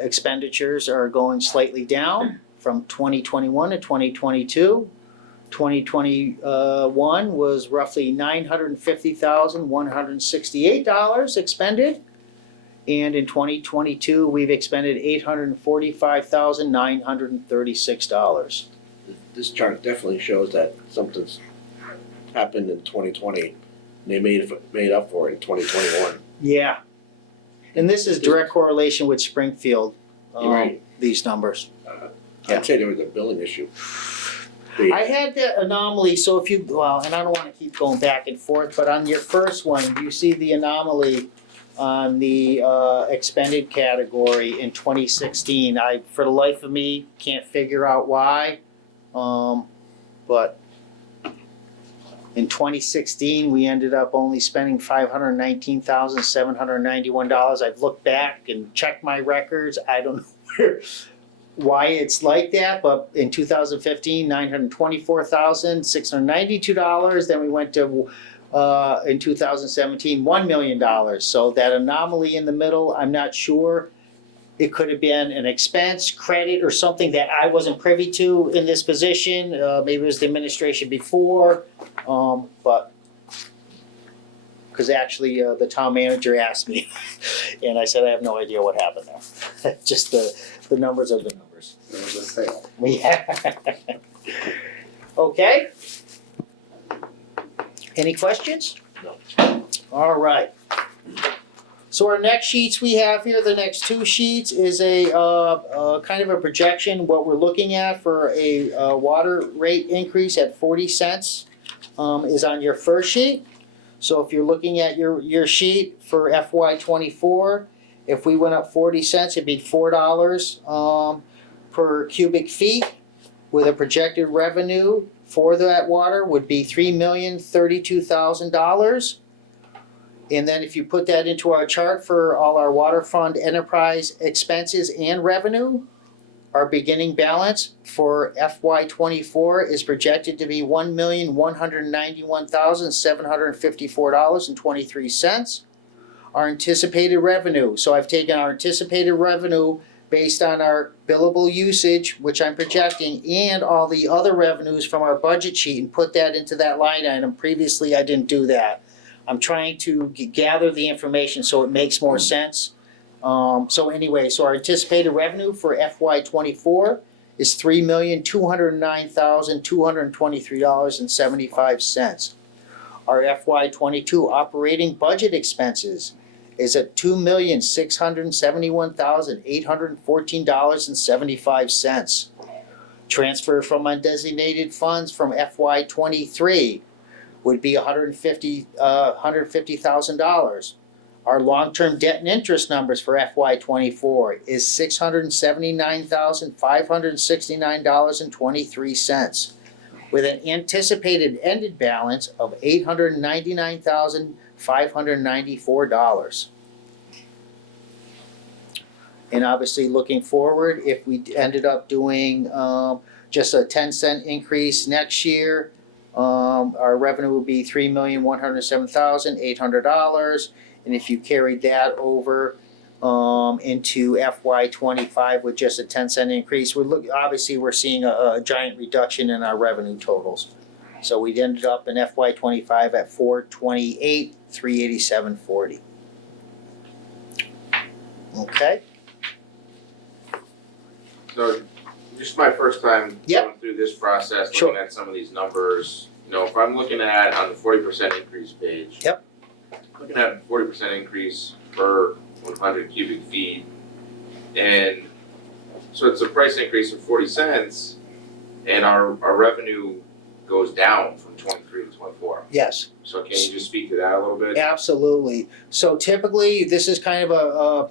expenditures are going slightly down from 2021 to 2022. 2021 was roughly $950,168 expended. And in 2022, we've expended $845,936. This chart definitely shows that something's happened in 2020. And they made up for it in 2021. Yeah. And this is direct correlation with Springfield, Right. these numbers. I'd say there was a billing issue. I had the anomaly, so if you, well, and I don't wanna keep going back and forth, but on your first one, you see the anomaly on the expended category in 2016. I, for the life of me, can't figure out why. But in 2016, we ended up only spending $519,791. I've looked back and checked my records. I don't know why it's like that, but in 2015, $924,692. Then we went to in 2017, $1 million. So that anomaly in the middle, I'm not sure. It could have been an expense, credit, or something that I wasn't privy to in this position. Maybe it was the administration before, but because actually the town manager asked me, and I said I have no idea what happened there. Just the numbers are the numbers. There was a sale. Yeah. Okay. Any questions? No. All right. So our next sheets we have here, the next two sheets, is a kind of a projection, what we're looking at for a water rate increase at 40 cents is on your first sheet. So if you're looking at your sheet for FY '24, if we went up 40 cents, it'd be $4 per cubic feet with a projected revenue for that water would be $3,032,000. And then if you put that into our chart for all our water fund enterprise expenses and revenue, our beginning balance for FY '24 is projected to be $1,191,754.23. Our anticipated revenue, so I've taken our anticipated revenue based on our billable usage, which I'm projecting, and all the other revenues from our budget sheet and put that into that line item. Previously, I didn't do that. I'm trying to gather the information so it makes more sense. So our anticipated revenue for FY '24 is $3,209,223.75. Our FY '22 operating budget expenses is at $2,671,814.75. Transfer from undesignated funds from FY '23 would be $150,000. Our long-term debt and interest numbers for FY '24 is $679,569.23, with an anticipated ended balance of $899,594. And obviously, looking forward, if we ended up doing just a 10-cent increase next year, our revenue would be $3,107,800. And if you carried that over into FY '25 with just a 10-cent increase, we're seeing a giant reduction in our revenue totals. So we ended up in FY '25 at $428,387.40. Okay. So, just my first time Yep. going through this process, Sure. looking at some of these numbers, if I'm looking at on the 40% increase page. Yep. Looking at 40% increase per 100 cubic feet, and so it's a price increase of 40 cents, and our revenue goes down from 23 to 24. Yes. So can you just speak to that a little bit? Absolutely. So typically, this is kind of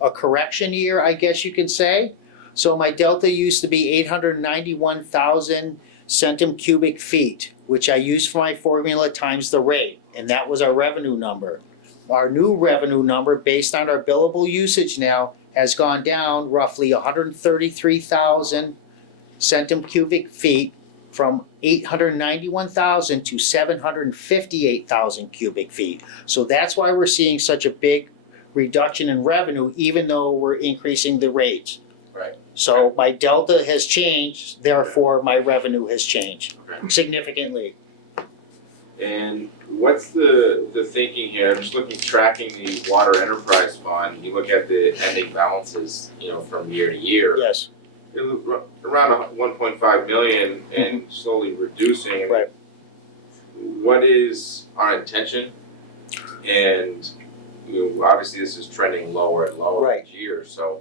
a correction year, I guess you could say. So my delta used to be 891,000 centum cubic feet, which I used for my formula times the rate, and that was our revenue number. Our new revenue number, based on our billable usage now, has gone down roughly 133,000 centum cubic feet, from 891,000 to 758,000 cubic feet. So that's why we're seeing such a big reduction in revenue, even though we're increasing the rates. Right. So my delta has changed, therefore my revenue has changed Okay. significantly. And what's the thinking here? I'm just tracking the water enterprise fund. You look at the ending balances, from year to year. Yes, Around 1.5 million and slowly reducing. Right. What is our intention? And obviously this is trending lower and lower Right. each year. So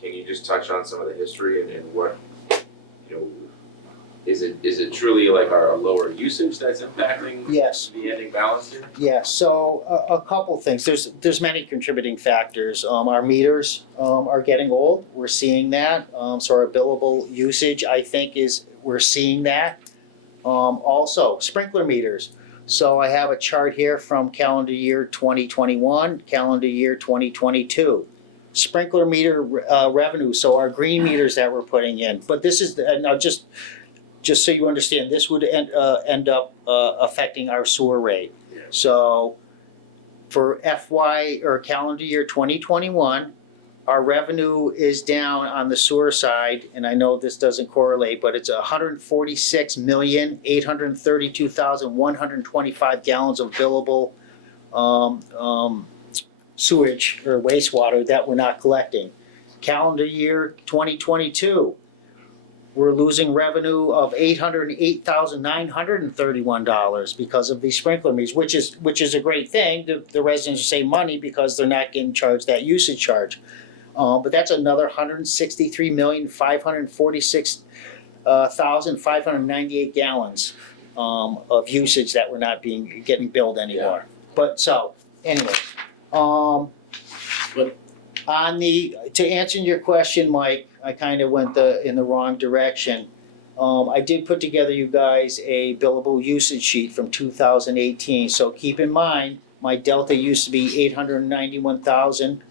can you just touch on some of the history and what is it truly like our lower usage that's impacting yes. the ending balance here? Yeah, so a couple things. There's many contributing factors. Our meters are getting old. We're seeing that. So our billable usage, I think, we're seeing that. Also, sprinkler meters. So I have a chart here from calendar year 2021, calendar year 2022. Sprinkler meter revenue, so our green meters that we're putting in. But this is, now just so you understand, this would end up affecting our sewer rate. Yeah. So for FY or calendar year 2021, our revenue is down on the sewer side, and I know this doesn't correlate, but it's 146,832,125 gallons of billable sewage or wastewater that we're not collecting. Calendar year 2022, we're losing revenue of $808,931 because of these sprinkler meters, which is a great thing. The residents save money because they're not getting charged that usage charge. But that's another $163,546,598 gallons of usage that we're not getting billed anymore. But so anyway, But- to answer your question, Mike, I kinda went in the wrong direction. I did put together, you guys, a billable usage sheet from 2018, so keep in mind, my delta used to be 891,000,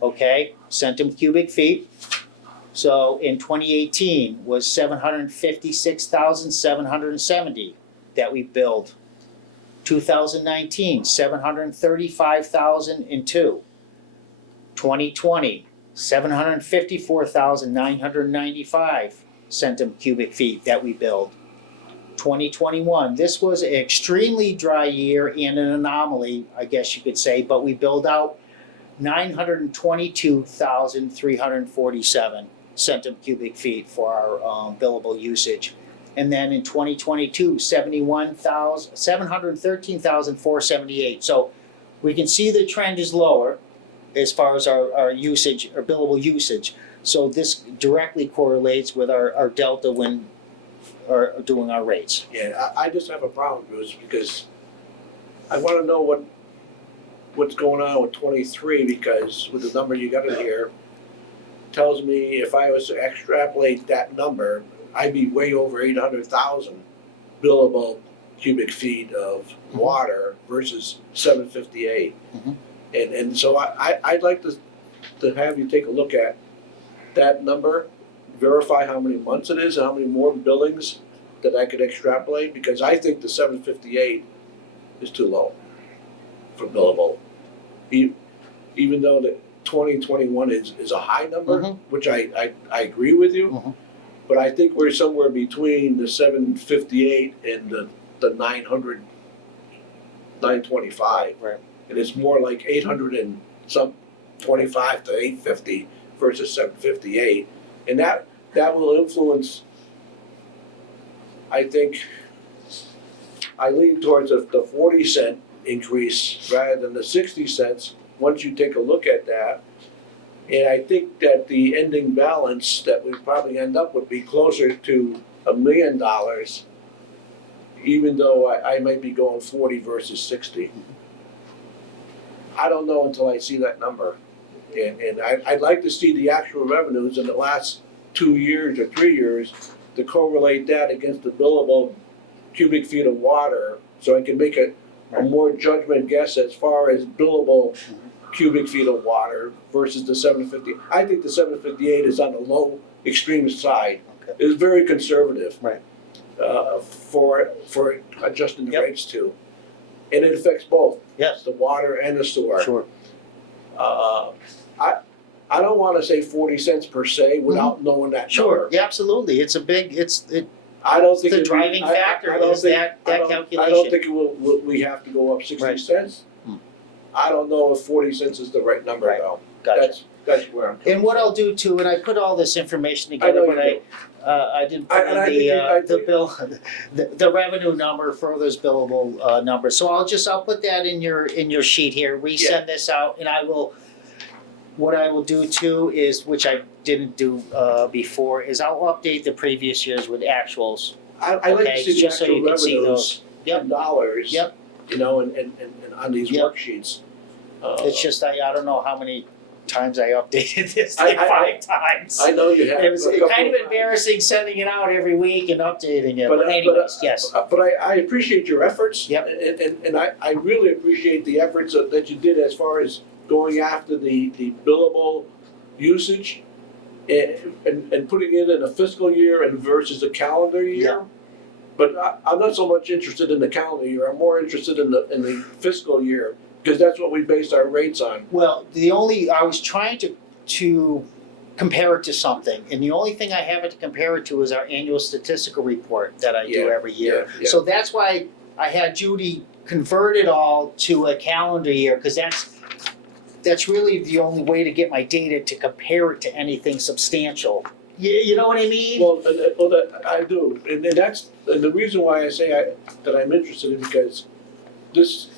okay, centum cubic feet. So in 2018 was 756,770 that we billed. 2019, 735,002. 2020, 754,995 centum cubic feet that we billed. 2021, this was an extremely dry year and an anomaly, I guess you could say, but we billed out 922,347 centum cubic feet for our billable usage. And then in 2022, 713,478. So we can see the trend is lower as far as our usage, our billable usage. So this directly correlates with our delta when doing our rates. Yeah, I just have a problem, Bruce, because I wanna know what's going on with 23, because with the number you got in here, tells me if I was to extrapolate that number, I'd be way over 800,000 billable cubic feet of water versus 758. Mhm. And so I'd like to have you take a look at that number, verify how many months it is and how many more billings that I could extrapolate, because I think the 758 is too low for billable. Even though the 2021 is a high number, Mhm. which I agree with you. Mhm. But I think we're somewhere between the 758 and the 900, 925. Right. And it's more like 800 and some 25 to 850 versus 758. And that will influence, I think, I lean towards the 40-cent increase rather than the 60 cents once you take a look at that. And I think that the ending balance that we probably end up would be closer to $1 million, even though I might be going 40 versus 60. I don't know until I see that number. And I'd like to see the actual revenues in the last 2 years or 3 years to correlate that against the billable cubic feet of water, so I can make a more judgment guess as far as billable cubic feet of water versus the 750. I think the 758 is on the low extreme side. Okay. It's very conservative. Right. For adjusting the Yep. rates to. And it affects both, Yes, the water and the sewer. sure. I don't wanna say 40 cents per se without knowing that Sure, number. yeah, absolutely. It's a big, I don't think the it'd be- driving I factor don't is think- that I don't calculation. think we have to go up 60 Right. cents. Hmm. I don't know if 40 cents is the right number Right. though. Gotcha. That's where I'm coming And what from. I'll do too, and I put all this information I together, know but you I didn't put And I in think I the think- bill, the revenue number for those billable numbers. So I'll put that in your sheet here, resend this out, and what I will do too is, which I didn't do before, is I'll update the previous years with actuals. I like Okay, to see the just so actual you can see revenues those. Yep. in dollars. Yep. You know, and on these Yep. worksheets. It's just, I don't know how many times I updated this I- thing, I- 5 times. I know you have. It was a couple kind of times. embarrassing sending it out every week and updating it, But, but anyways, yes. But I appreciate your efforts. Yep. And I really appreciate the efforts that you did as far as going after the billable usage and putting it in a fiscal year and versus a calendar year. Yeah. But I'm not so much interested in the calendar year, I'm more interested in the fiscal year, because that's what we base our rates on. Well, I was trying to compare it to something, and the only thing I have it to compare it to is our annual statistical report that I do Yeah, every year. yeah. So that's why I had Judy convert it all to a calendar year, because that's really the only way to get my data to compare it to anything substantial. You know what I mean? Well, I do, and the reason why I say that I'm interested in, because this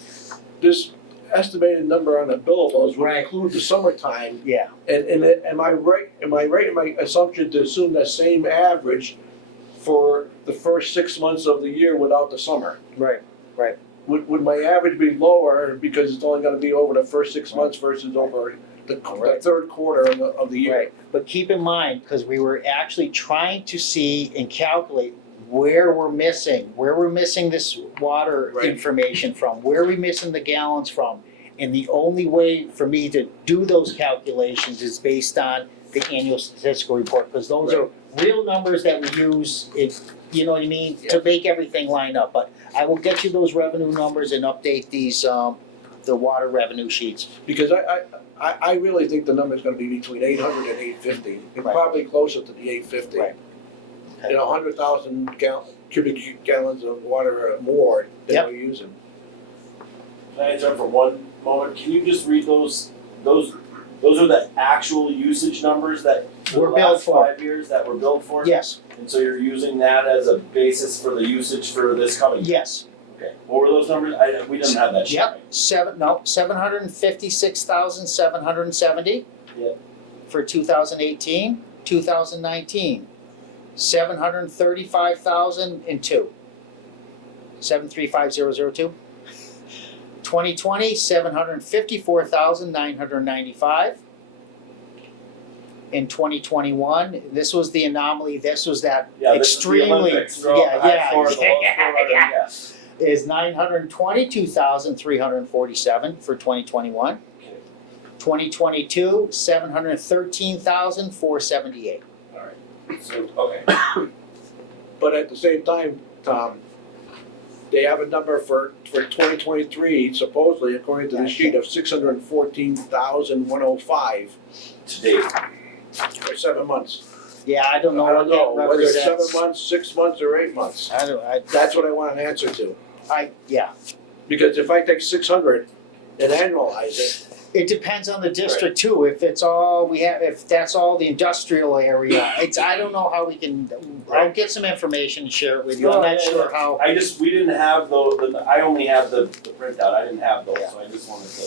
estimated number on the billables would Right. include the summertime. Yeah, And am I right in my assumption to assume that same average for the first 6 months of the year without the summer? right. Would my average be lower because it's only gonna be over the first 6 months versus over the third quarter of the year. Right, but keep in mind, because we were actually trying to see and calculate where we're missing this water Right. information from, where are we missing the gallons from? And the only way for me to do those calculations is based on the annual statistical report, because those are real numbers that we use, if, you know what I mean, to make everything line up. But I will get you those revenue numbers and update these, the water revenue sheets. Because I really think the number's gonna be between 800 and 850, and Right. probably closer to the 850. Right. You know, 100,000 cubic gallons of water more than Yep. we're using. Can I interrupt for one moment? Can you just read those are the actual usage numbers that for the We're billed last for. 5 years that were billed for? Yes, And so you're using that as a basis for the usage for this coming year? yes. Okay. What were those numbers? We didn't have that sheet. Yep, 756,770. Yep. For 2018, 2019, 735,002. 735,002. 2020, 754,995. In 2021, this was the anomaly, this was that Yeah, this is the extremely, Olympics. Throw out the high score, the low score, yeah. is 922,347 for 2021. Okay. 2022, 713,478. Alright, so, okay. But at the same time, Tom, they have a number for 2023, supposedly, according to the sheet, of 614,105 To date. for 7 months. Yeah, I don't know I what don't know that whether it's 7 represents. months, 6 months, or 8 months. That's what I want an answer to. Yeah, Because if I take 600 and annualize it, it depends on the district too, if it's all, if that's all the industrial area, I don't know how we can, I'll get some information and share it with you, I'm not sure how. We didn't have I only have the printout, I didn't have those, so I just wanted to.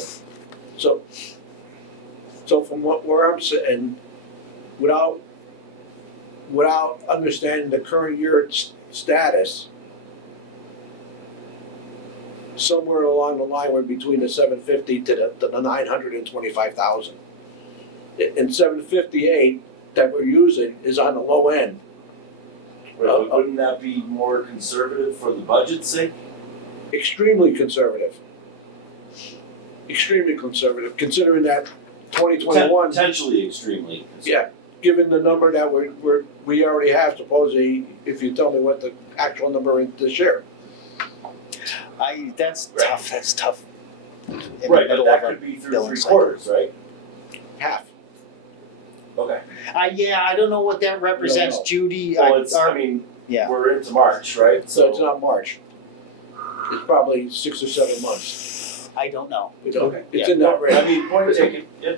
so from where I'm sitting, without understanding the current year status, somewhere along the line, we're between the 750 to the 925,000. And 758 that we're using is on the low end. Wouldn't that be more conservative for the budget's sake? Extremely conservative. Extremely conservative, considering that 2021, Potentially extremely conservative. yeah, given the number that we already have, supposedly, if you tell me what the actual number is this year. That's tough, In the Right, but middle that of a could be through billing 3 cycle. quarters, right? Half. Okay. Yeah, I don't know what that represents, know. Judy, Well, yeah. we're into March, right? So it's not March. It's probably 6 or 7 months. I don't know. Okay. It's in that range, I mean, point taken, yeah.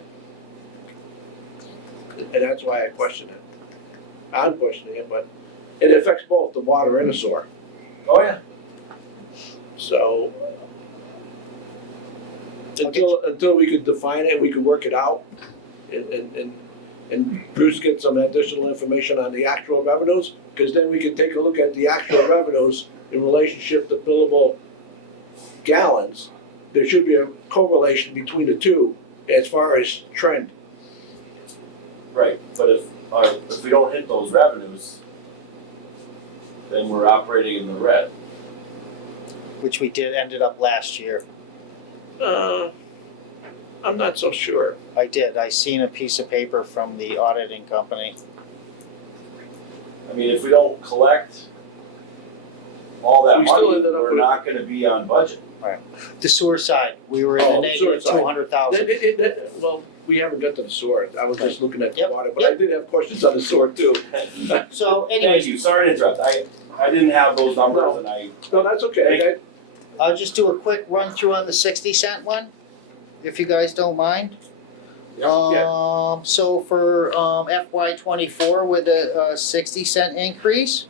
and that's why I question it. I'm questioning it, but it affects both the water and the sewer. Oh, yeah. So until we could define it, we could work it out, and Bruce get some additional information on the actual revenues, because then we can take a look at the actual revenues in relationship to billable gallons. There should be a correlation between the two as far as trend. Right, but if we don't hit those revenues, then we're operating in the red. Which we ended up last year. I'm not so sure. I seen a piece of paper from the auditing company. I mean, if we don't collect all that We still money, ended up we're with- not gonna be on budget. The sewer side, we were in Oh, the the sewer negative side. 200,000. Well, we haven't got to the sewer. I was just looking at the Yep, water, but I did have questions on the sewer too. So Thank anyways, you, sorry to interrupt, I didn't have those numbers No. and I, No, that's okay. Thank I'll just do a quick run through on the 60-cent one, if you guys don't mind. Yeah. So for FY '24 with a 60-cent increase,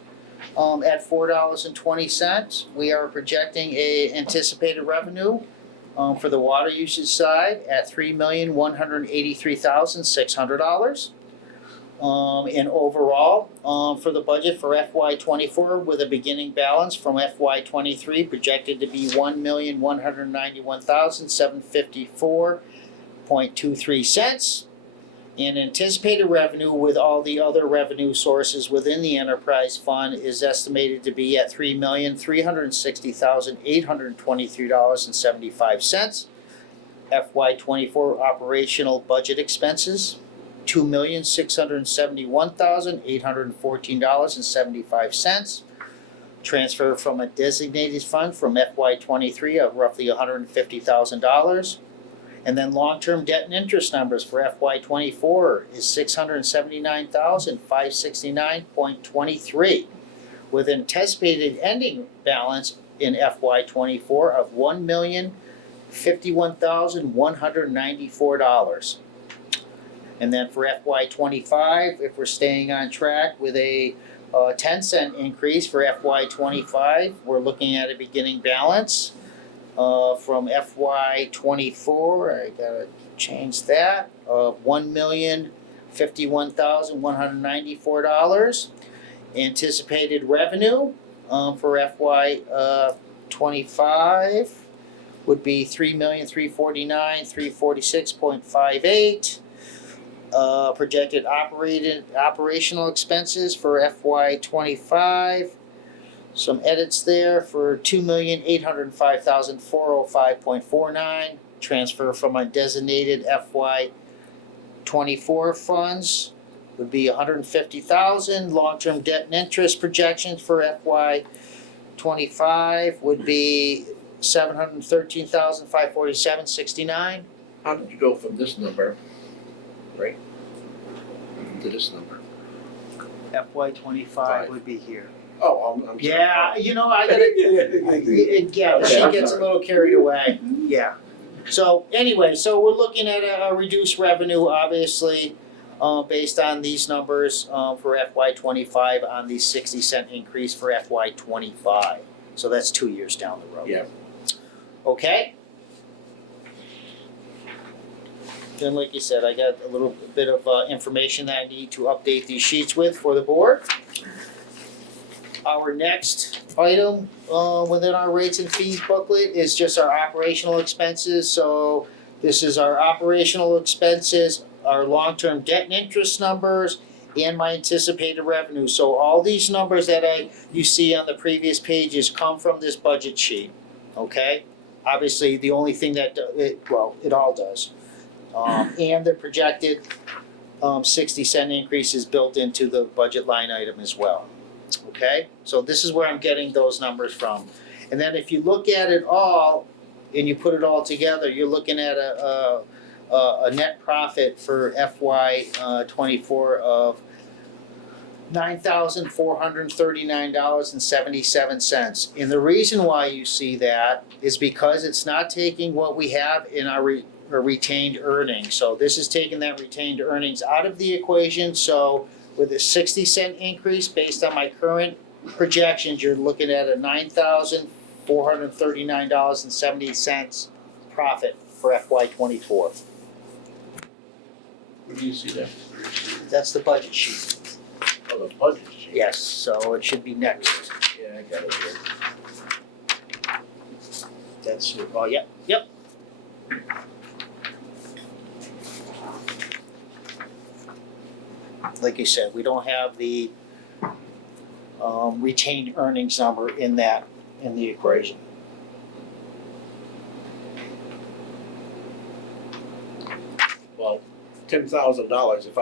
at $4.20, we are projecting a anticipated revenue for the water usage side at $3,183,600. And overall, for the budget for FY '24 with a beginning balance from FY '23 projected to be $1,191,754. $0.23. And anticipated revenue with all the other revenue sources within the enterprise fund is estimated to be at $3,360,823.75. FY '24 operational budget expenses, $2,671,814.75. Transfer from a designated fund from FY '23 of roughly $150,000. And then long-term debt and interest numbers for FY '24 is $679,569.23, with anticipated ending balance in FY '24 of $1,051,194. And then for FY '25, if we're staying on track with a 10-cent increase for FY '25, we're looking at a beginning balance from FY '24, I gotta change that, of $1,051,194. Anticipated revenue for FY '25 would be $3,349,346.58. Projected operational expenses for FY '25. Some edits there for $2,805,405.49. Transfer from undesignated FY '24 funds would be $150,000. Long-term debt and interest projections for FY '25 would be $713,547.69. How did you go from this number, right, to this number? FY '25 would be here. Oh, I'm sorry. Yeah, you know, I gotta, yeah, she gets a little carried away, yeah. So anyway, so we're looking at a reduced revenue, obviously, based on these numbers, for FY '25 on the 60-cent increase for FY '25. So that's 2 years down the road. Yeah. Okay? Then like you said, I got a little bit of information that I need to update these sheets with for the board. Our next item within our rates and fees booklet is just our operational expenses. So this is our operational expenses, our long-term debt and interest numbers, and my anticipated revenue. So all these numbers that you see on the previous pages come from this budget sheet, okay? Obviously, the only thing that, it all does. And the projected 60-cent increase is built into the budget line item as well. Okay, so this is where I'm getting those numbers from. And then if you look at it all and you put it all together, you're looking at a net profit for FY '24 of $9,439.77. And the reason why you see that is because it's not taking what we have in our retained earnings. So this is taking that retained earnings out of the equation. So with a 60-cent increase based on my current projections, you're looking at a $9,439.70 profit for FY '24. Where do you see that? That's the budget sheet. Oh, the budget sheet. Yes, so it should be next. Yeah, I got it here. That's, oh, yep, yep. Like you said, we don't have the retained earnings number in the equation. Well, $10,000, if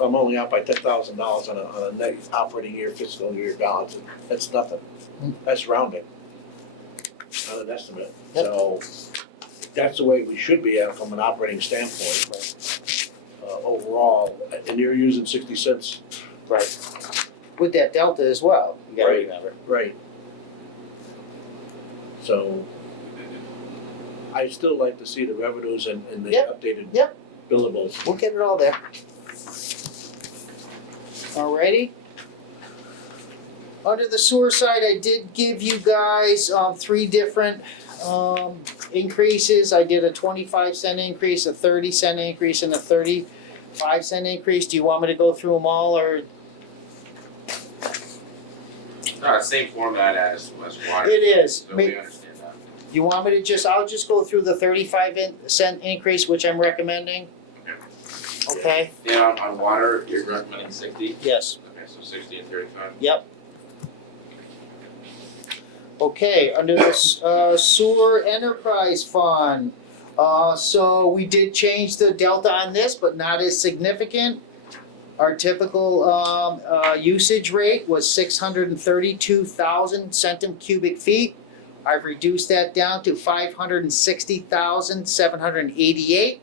I'm only out by $10,000 on a net operating year, fiscal year balance, that's nothing. That's rounding. Not an estimate. Yep. So that's the way we should be at from an operating standpoint. Overall, and you're using 60 cents. Right. With that delta as well, you gotta Right. remember. Right. So I still like to see the revenues and the Yep. updated Yep. billables. We'll get it all there. Alrighty. Under the sewer side, I did give you guys 3 different increases. I did a 25-cent increase, a 30-cent increase, and a 35-cent increase. Do you want me to go through them all, or? Same format as water. It is. So we understand that. You want me to I'll just go through the 35-cent increase, which I'm recommending? Okay, Yeah, on water, you're recommending 60? yes. Okay, so 60 and 35. Yep. Okay, under the sewer enterprise fund, so we did change the delta on this, but not as significant. Our typical usage rate was 632,000 centum cubic feet. I've reduced that down to 560,788,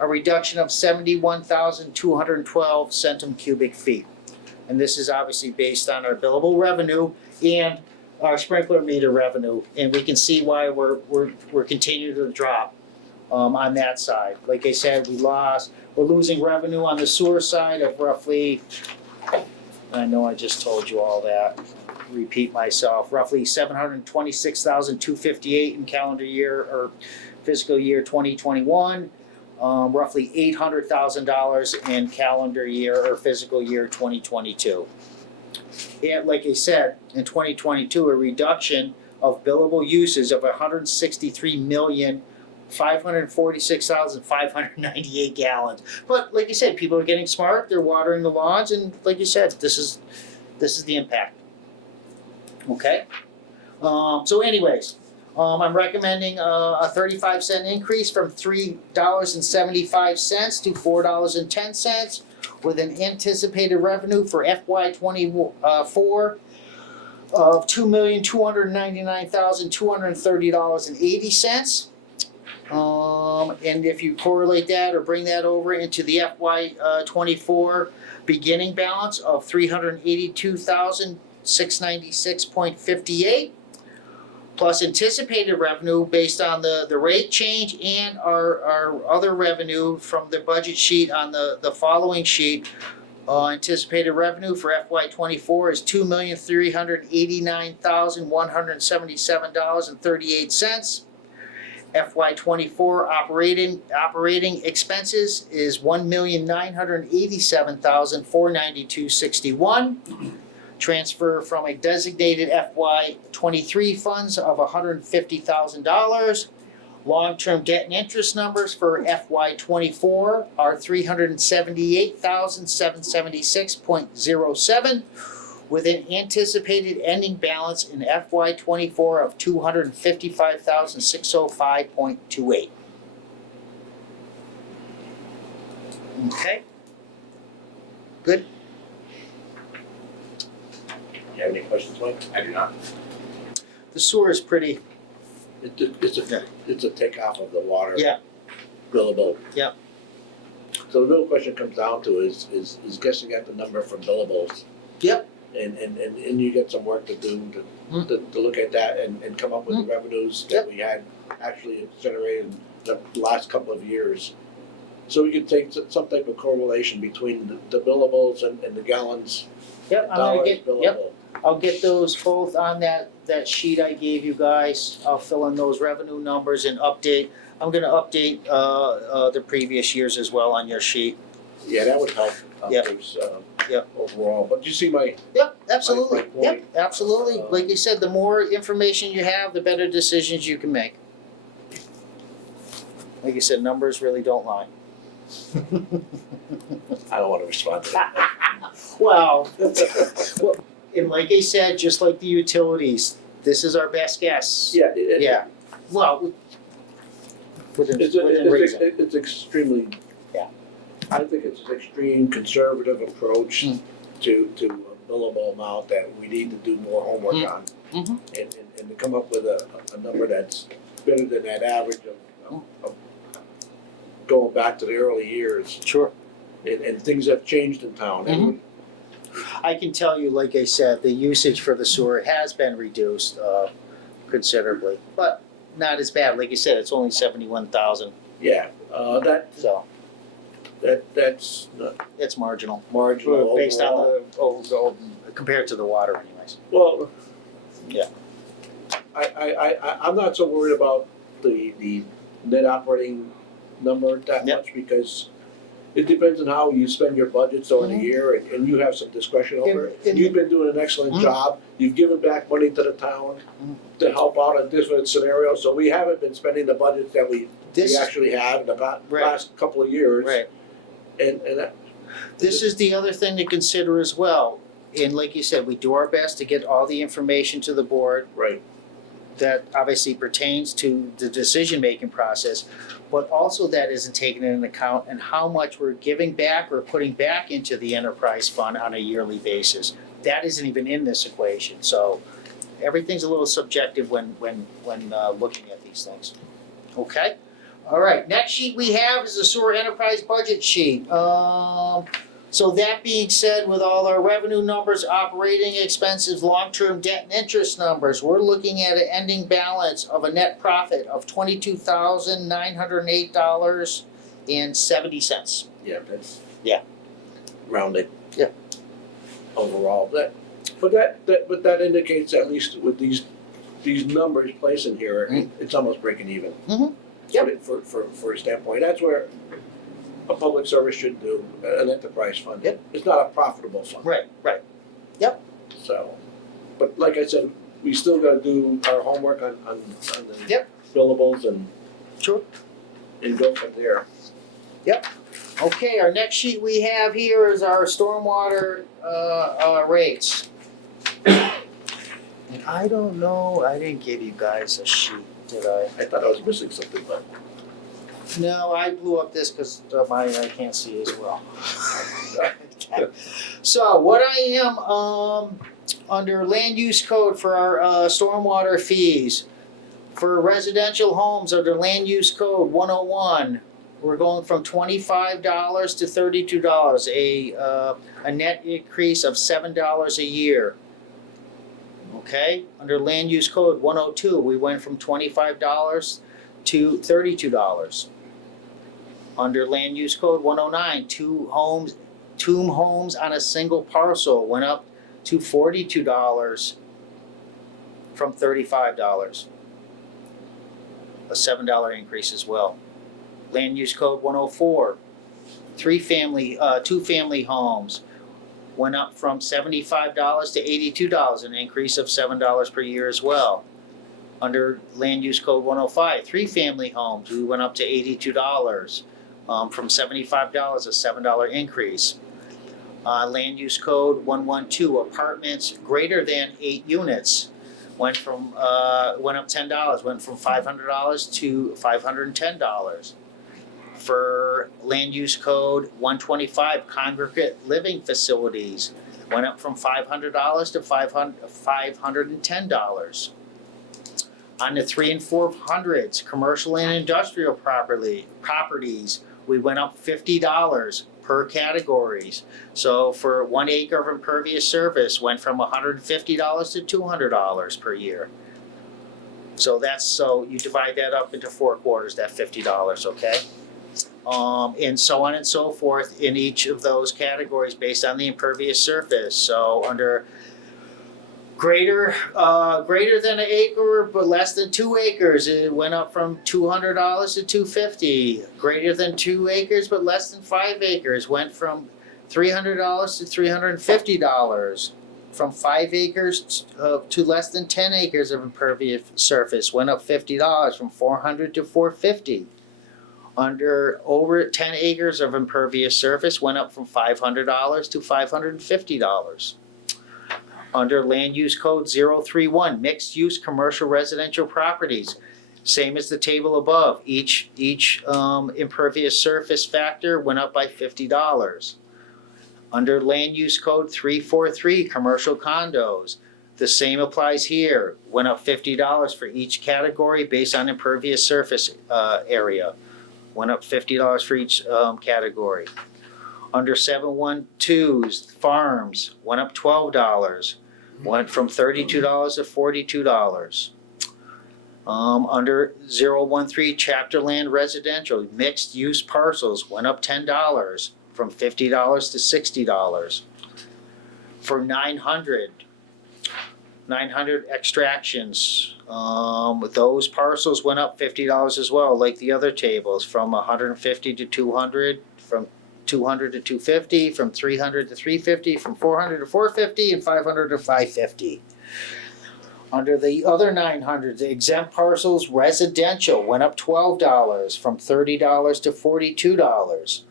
a reduction of 71,212 centum cubic feet. And this is obviously based on our billable revenue and our sprinkler meter revenue, and we can see why we're continuing to drop on that side. Like I said, we're losing revenue on the sewer side of roughly, I know I just told you all that, repeat myself, roughly 726,258 in calendar year or fiscal year 2021, roughly $800,000 in calendar year or fiscal year 2022. And like I said, in 2022, a reduction of billable uses of 163,546,598 gallons. But like you said, people are getting smart, they're watering the lawns, and like you said, this is the impact. Okay? So anyways, I'm recommending a 35-cent increase from $3.75 to $4.10 with an anticipated revenue for FY '24 of $2,299,230.80. And if you correlate that or bring that over into the FY '24 beginning balance of $382,696.58, plus anticipated revenue based on the rate change and our other revenue from the budget sheet on the following sheet. Anticipated revenue for FY '24 is $2,389,177.38. FY '24 operating expenses is $1,987,492.61. Transfer from a designated FY '23 funds of $150,000. Long-term debt and interest numbers for FY '24 are $378,776.07, with an anticipated ending balance in FY '24 of $255,605.28. Okay? Good? You have any questions, Mike? I do not. The sewer is pretty, It's a takeoff of the water. Yeah. Billable. Yeah. So the real question comes down to is guessing at the number for billables. Yep. And you get some work to do to look at that and come up with the revenues that we had actually generated the last couple of years. So we could take some type of correlation between the billables and the gallons, yep, I'm gonna dollars get, billable. yep, I'll get those both on that sheet I gave you guys. I'll fill in those revenue numbers and update. I'm gonna update, the previous years as well on your sheet. Yeah, that would help Yep. things Yep. overall. But you see my Yep, absolutely, my point. yep, absolutely. Like you said, the more information you have, the better decisions you can make. Like you said, numbers really don't lie. I don't want to respond to that. Well, and like I said, just like the utilities, this is our best guess. Yeah. Yeah, well, within It's reason. it's extremely. Yeah. I think it's an extreme conservative approach Mm. to a billable amount that we need to do more homework on. Mhm. And to come up with a number that's better than that average of going back to the early years. Sure. And things have changed in town. Mhm. I can tell you, like I said, the usage for the sewer has been reduced considerably, but not as bad. Like you said, it's only 71,000, Yeah, so that's not it's marginal. marginal Based overall. on compared to the water anyways. Well. Yeah. I'm not so worried about the net operating number that Yep. much because It depends on how you spend your budgets over the year, and you have some discretion over it. And- You've been doing an excellent Mhm. job, you've given back money to the town to help out in different scenarios, so we haven't been spending the budgets that we This, actually have in the Right. last couple of years. right, And that, this is the other thing to consider as well. And like you said, we do our best to get all the information to the board right, that obviously pertains to the decision-making process, but also that isn't taken into account and how much we're giving back or putting back into the enterprise fund on a yearly basis. That isn't even in this equation, so everything's a little subjective when looking at these things. Okay? All right, next sheet we have is the sewer enterprise budget sheet. So that being said, with all our revenue numbers, operating expenses, long-term debt and interest numbers, we're looking at an ending balance of a net profit of $22,908.70. yeah, that's. Yeah. Rounded. Yeah. Overall, but that indicates, at least with these numbers placed in here, it's almost breaking even. Mhm. Yep. For a standpoint, that's where a public service should do, an enterprise fund. Yep. It's not a profitable fund. Right. So, but like I said, we still gotta do our homework on the Yep. billables and. Sure. And go from there. Okay, our next sheet we have here is our stormwater, rates. And I don't know, I didn't give you guys a sheet, did I? I thought I was missing something, but. No, I blew up this because mine I can't see as well. So what I am, under land use code for our, stormwater fees, for residential homes under land use code 101, we're going from $25 to $32, a net increase of $7 a year. Okay, under land use code 102, we went from $25 to $32. Under land use code 109, two homes on a single parcel went up to $42 from $35. A $7 increase as well. Land use code 104, two-family homes went up from $75 to $82, an increase of $7 per year as well. Under land use code 105, three-family homes, we went up to $82, from $75, a $7 increase. Land use code 112, apartments greater than 8 units went up $10, went from $500 to $510. For land use code 125, congregate living facilities went up from $500 to $510. On the 3 and 400s, commercial and industrial properties, we went up $50 per categories. So for 1 acre of impervious surface, went from $150 to $200 per year. So you divide that up into 4 quarters, that $50, okay? And so on and so forth in each of those categories based on the impervious surface. So under greater than an acre but less than 2 acres, it went up from $200 to $250. Greater than 2 acres but less than 5 acres went from $300 to $350. From 5 acres to less than 10 acres of impervious surface went up $50, from $400 to $450. Under over 10 acres of impervious surface went up from $500 to $550. Under land use code 031, mixed use commercial residential properties, same as the table above, each impervious surface factor went up by $50. Under land use code 343, commercial condos, the same applies here, went up $50 for each category based on impervious surface area. Went up $50 for each category. Under 712s, farms, went up $12, went from $32 to $42. Under 013, chapter land residential, mixed use parcels, went up $10, from $50 to $60. For 900 extractions, those parcels went up $50 as well, like the other tables, from 150 to 200, from 200 to 250, from 300 to 350, from 400 to 450, and 500 to 550. Under the other 900, the exempt parcels residential went up $12, from $30 to $42.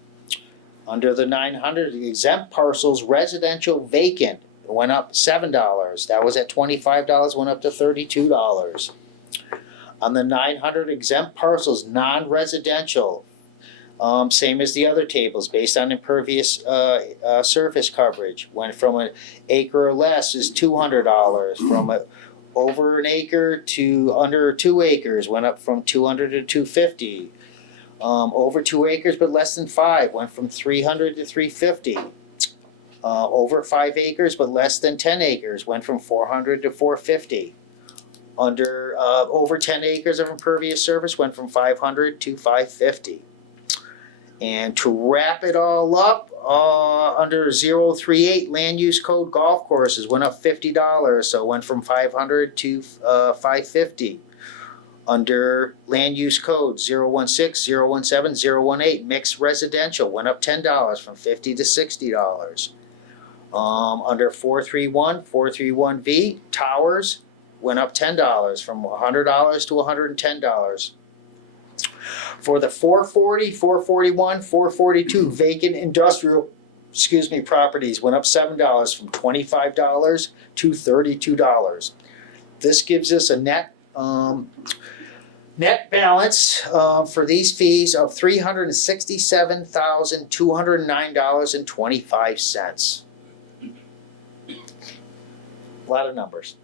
Under the 900, the exempt parcels residential vacant went up $7. That was at $25, went up to $32. On the 900 exempt parcels, non-residential, same as the other tables, based on impervious surface coverage, went from an acre or less is $200, from over an acre to under 2 acres went up from 200 to 250. Over 2 acres but less than 5 went from 300 to 350. Over 5 acres but less than 10 acres went from 400 to 450. Under over 10 acres of impervious surface went from 500 to 550. And to wrap it all up, under 038 land use code golf courses went up $50, so it went from 500 to 550. Under land use code 016, 017, 018 mixed residential went up $10 from $50 to $60. Under 431, 431V towers went up $10 from $100 to $110. For the 440, 441, 442 vacant industrial, properties went up $7 from $25 to $32. This gives us a net balance for these fees of $367,209.25. A lot of numbers.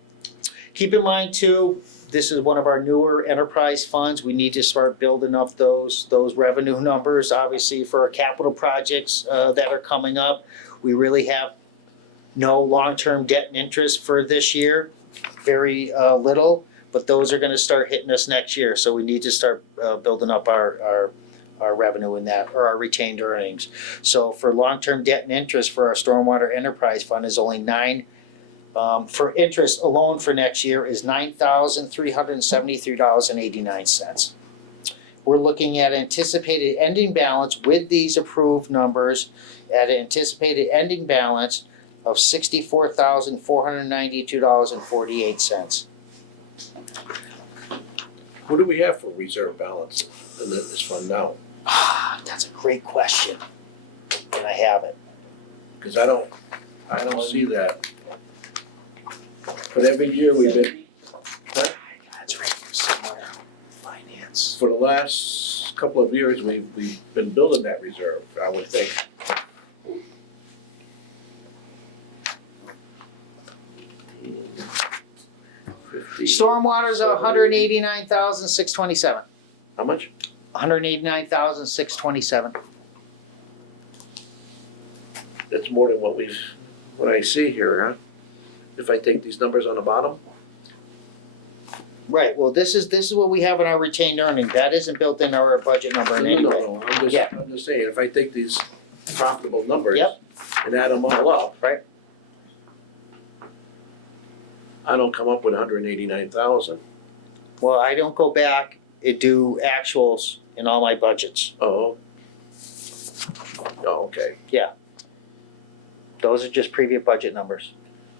Keep in mind too, this is one of our newer enterprise funds. We need to start building up those revenue numbers, obviously for our capital projects that are coming up. We really have no long-term debt and interest for this year, very little, but those are gonna start hitting us next year. So we need to start building up our revenue in that, or our retained earnings. So for long-term debt and interest for our stormwater enterprise fund is only for interest alone for next year is $9,373.89. We're looking at anticipated ending balance with these approved numbers at an anticipated ending balance of $64,492.48. What do we have for reserve balance in this fund now? That's a great question. And I have it. Cause I don't see that. But every year we've been, That's right here somewhere. Finance. for the last couple of years, we've been building that reserve, I would think. Stormwater's $189,627. How much? $189,627. That's more than what I see here, huh? If I take these numbers on the bottom? Right, well, this is what we have in our retained earnings. That isn't built in our budget number in any way. No, Yeah. I'm just saying, if I take these profitable numbers Yep. and add them all up. Right. I don't come up with 189,000. Well, I don't go back and do actuals in all my budgets. Oh. Oh, okay. Those are just previous budget numbers.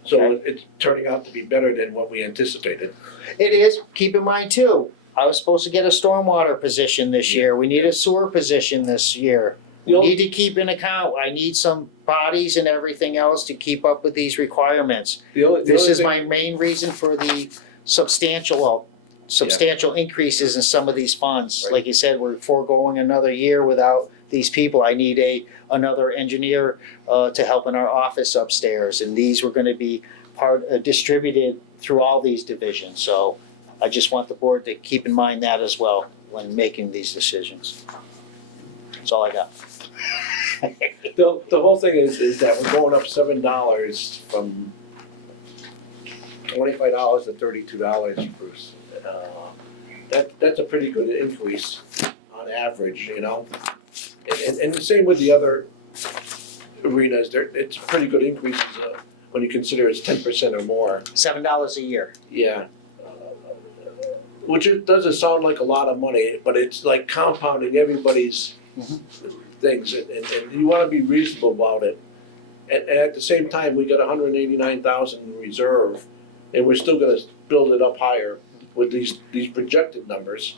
So it's turning out to be better than what we anticipated. It is, keep in mind too, I was supposed to get a stormwater position this year. We need a sewer position this year. We need to keep in account, I need some bodies and everything else to keep up with these requirements. This is my main reason for the substantial increases in some of these funds. Right. Like you said, we're foregoing another year without these people. I need another engineer to help in our office upstairs, and these were gonna be distributed through all these divisions. So I just want the board to keep in mind that as well when making these decisions. That's all I got. The whole thing is that we're going up $7 from $25 to $32, Bruce. That's a pretty good increase on average, you know? And the same with the other arenas, it's pretty good increases when you consider it's 10% or more. $7 a year. Yeah. Which it doesn't sound like a lot of money, but it's like compounding everybody's things, and you wanna be reasonable about it. And at the same time, we got 189,000 in reserve, and we're still gonna build it up higher with these projected numbers.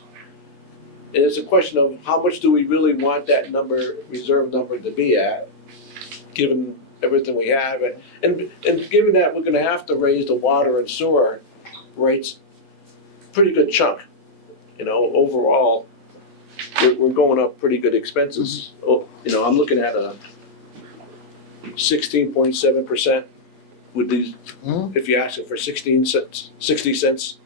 And it's a question of how much do we really want that number, reserve number to be at, given everything we have, and given that we're gonna have to raise the water and sewer rates pretty good chunk. You know, overall, we're going up pretty good expenses. Oh, you know, I'm looking at a 16.7% with these, if you ask it for 16 cents, 60 cents.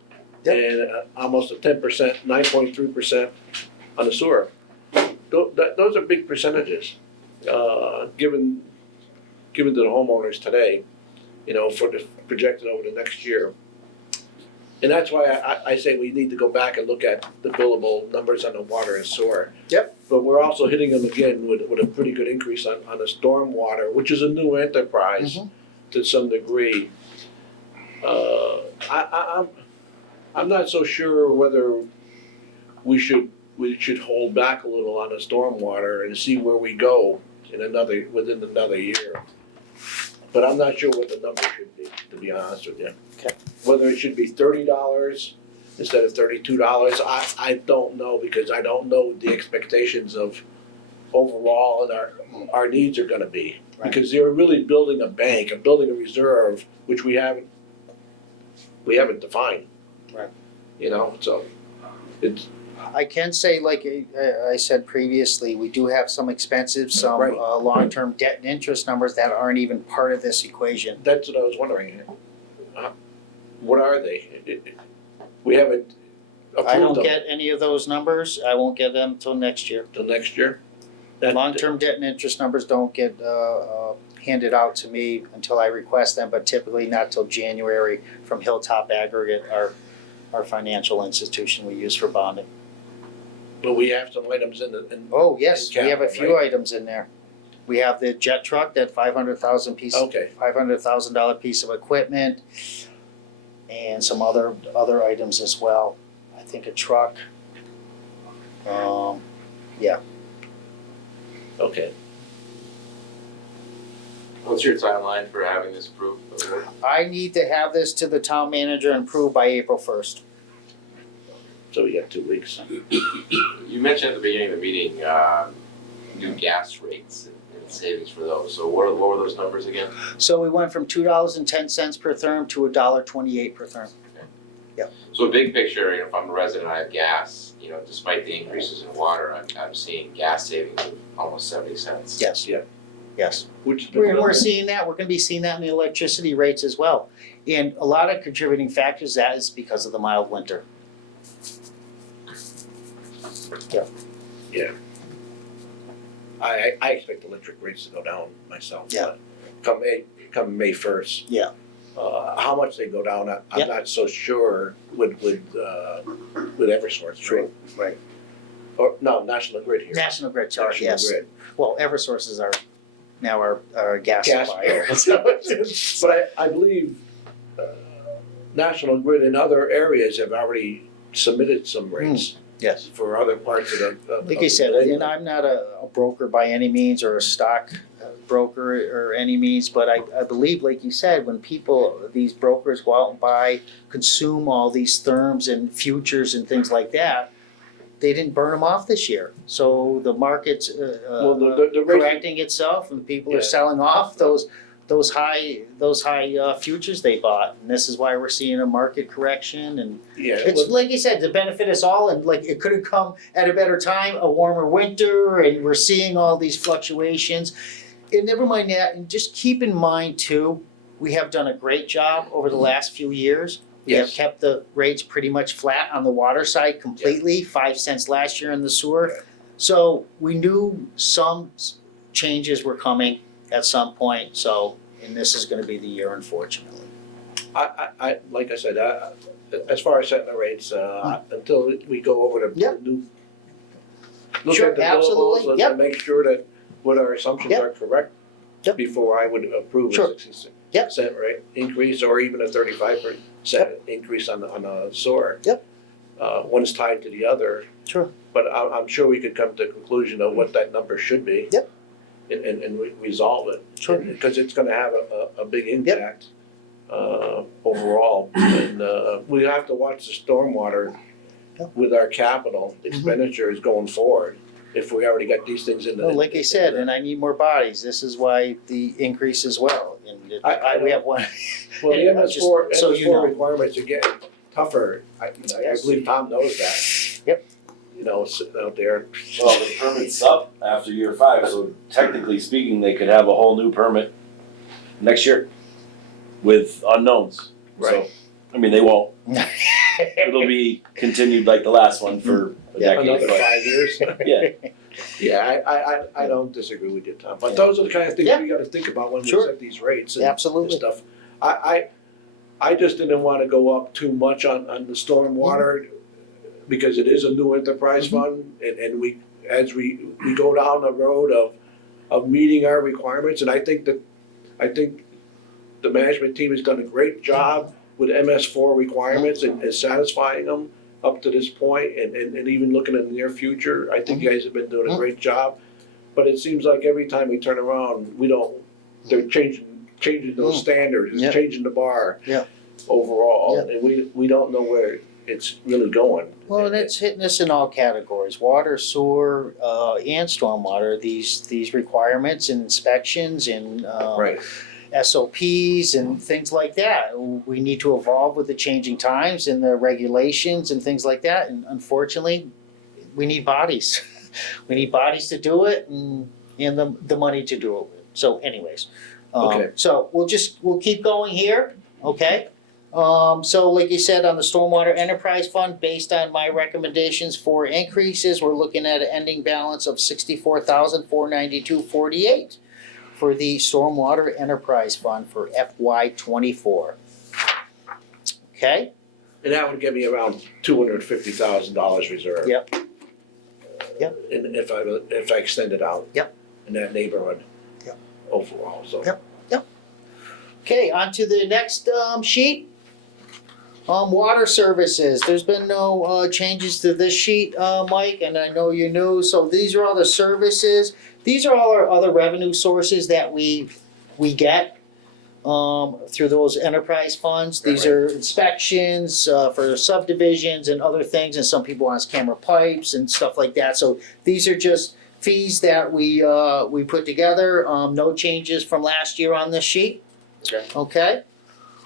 Yep. And almost a 10%, 9.3% on the sewer. Those are big percentages, given to the homeowners today, you know, for the projected over the next year. And that's why I say we need to go back and look at the billable numbers on the water and sewer. Yep. But we're also hitting them again with a pretty good increase on the stormwater, which is a new enterprise to some degree. I'm not so sure whether we should hold back a little on the stormwater and see where we go within another year. But I'm not sure what the number should be, to be honest with you. Okay. Whether it should be $30 instead of $32, I don't know, because I don't know what the expectations of overall and our needs are gonna be. Right. Because they're really building a bank and building a reserve, which we haven't defined. Right. You know, so it's, I can say, like I said previously, we do have some expensive, some Right. long-term debt and interest numbers that aren't even part of this equation. that's what I was wondering. What are they? We haven't I don't approved them get any of those numbers, I won't get them till next year. till next year. That- Long-term debt and interest numbers don't get handed out to me until I request them, but typically not till January from Hilltop Aggregate, our financial institution we use for bonding. But we have some items in Oh, yes, we have a capital, few right? items in there. We have the jet truck, that okay, $500,000 piece of equipment, and some other items as well. I think a truck. okay. What's your timeline for having this approved? I need to have this to the town manager and approved by April 1st. So we got 2 weeks. You mentioned at the beginning of the meeting, new gas rates and savings for those, so what were those numbers again? So we went from $2.10 per therm to $1.28 per therm. So big picture, you know, if I'm a resident, I have gas, you know, despite the increases in water, I'm seeing gas savings of almost 70 cents. Yes. Yeah. Yes. Which We're seeing that, we're gonna be seeing that in the electricity rates as well. And a lot of contributing factors, that is because of the mild winter. I expect electric rates to go down myself. Yeah. Come May 1st. Yeah. How much they go down, Yeah. I'm not so sure with Eversource. True, right. Or, no, National Grid here. National Grid charge, National yes. Grid. Well, Eversource is now our gas Gas supplier. But I believe National Grid in other areas have already submitted some rates Yes. for other parts of the. Like I said, and I'm not a broker by any means or a stock broker or any means, but I believe, like you said, when these brokers go out and buy, consume all these therms and futures and things like that, they didn't burn them off this year. So the market's Well, the rate- correcting itself and people are Yeah. selling off those high futures they bought. And this is why we're seeing a market correction and Yeah, it's like you said, to benefit us all, and like it could have come at a better time, a warmer winter, and we're seeing all these fluctuations. And never mind that, and just keep in mind too, we have done a great job over the last few years. We have Yes. kept the rates pretty much flat on the water side completely, 5 cents last year in the sewer. Yeah. So we knew some changes were coming at some point, so, and this is gonna be the year, unfortunately. I like I said, as far as setting the rates, until we go over the Yep. new. Look Sure, at the absolutely, billables yep. and make sure that what our assumptions Yep. are correct. Yep. Before I would approve a Sure. 60 Yep. cent rate increase or even a 35% increase on the sewer. Yep. one's tied to the other. Sure. But I'm sure we could come to a conclusion of what that number should be. Yep. And resolve it. Sure. Because it's gonna have a big impact, overall. And, we have to watch the stormwater Yep. with our capital expenditures going forward, if we already got these things in the. Well, like I said, and I need more bodies, this is why the increase as well, and we have one. Well, the Anyway, MS4, just so you know. requirements are getting tougher, I believe Tom knows that. Yep. You know, sitting out there. Well, the permit's up after year 5, so technically speaking, they could have a whole new permit next year with unknowns. Right. So, I mean, they won't. It'll be continued like the last one for a decade, Another but 5 years. yeah. Yeah, I don't disagree with you, Tom, but those are the kind of things Yeah. we gotta think about when we Sure. set these rates and Absolutely. stuff. I just didn't wanna go up too much on the stormwater, because it is a new enterprise fund, and we, as we go down the road of meeting our requirements, and I think the management team has done a great job with MS4 requirements and satisfying them up to this point, and even looking in the near future. I think you guys have been doing a great job, but it seems like every time we turn around, they're changing those standards, Yep. it's changing the bar. Yep. Overall, Yep. and we don't know where it's really going. Well, and it's hitting us in all categories, water, sewer, and stormwater, these requirements and inspections and, Right, SOPs and things like that. We need to evolve with the changing times and the regulations and things like that, and unfortunately, we need bodies. We need bodies to do it and the money to do it with. So anyways, Okay. so we'll keep going here, okay? So like you said, on the Stormwater Enterprise Fund, based on my recommendations for increases, we're looking at an ending balance of $64,492.48 for the Stormwater Enterprise Fund for FY '24. Okay? and that would give me around $250,000 reserve. Yep. Yep. And if I extend it out. Yep. In that neighborhood. Yep. Overall, so. Yep. Okay, on to the next sheet. Water services, there's been no changes to this sheet, Mike, and I know you knew, so these are all the services. These are all our other revenue sources that we get through those enterprise funds. These are inspections for subdivisions and other things, and some people want camera pipes and stuff like that. So these are just fees that we put together. No changes from last year on this sheet. Okay.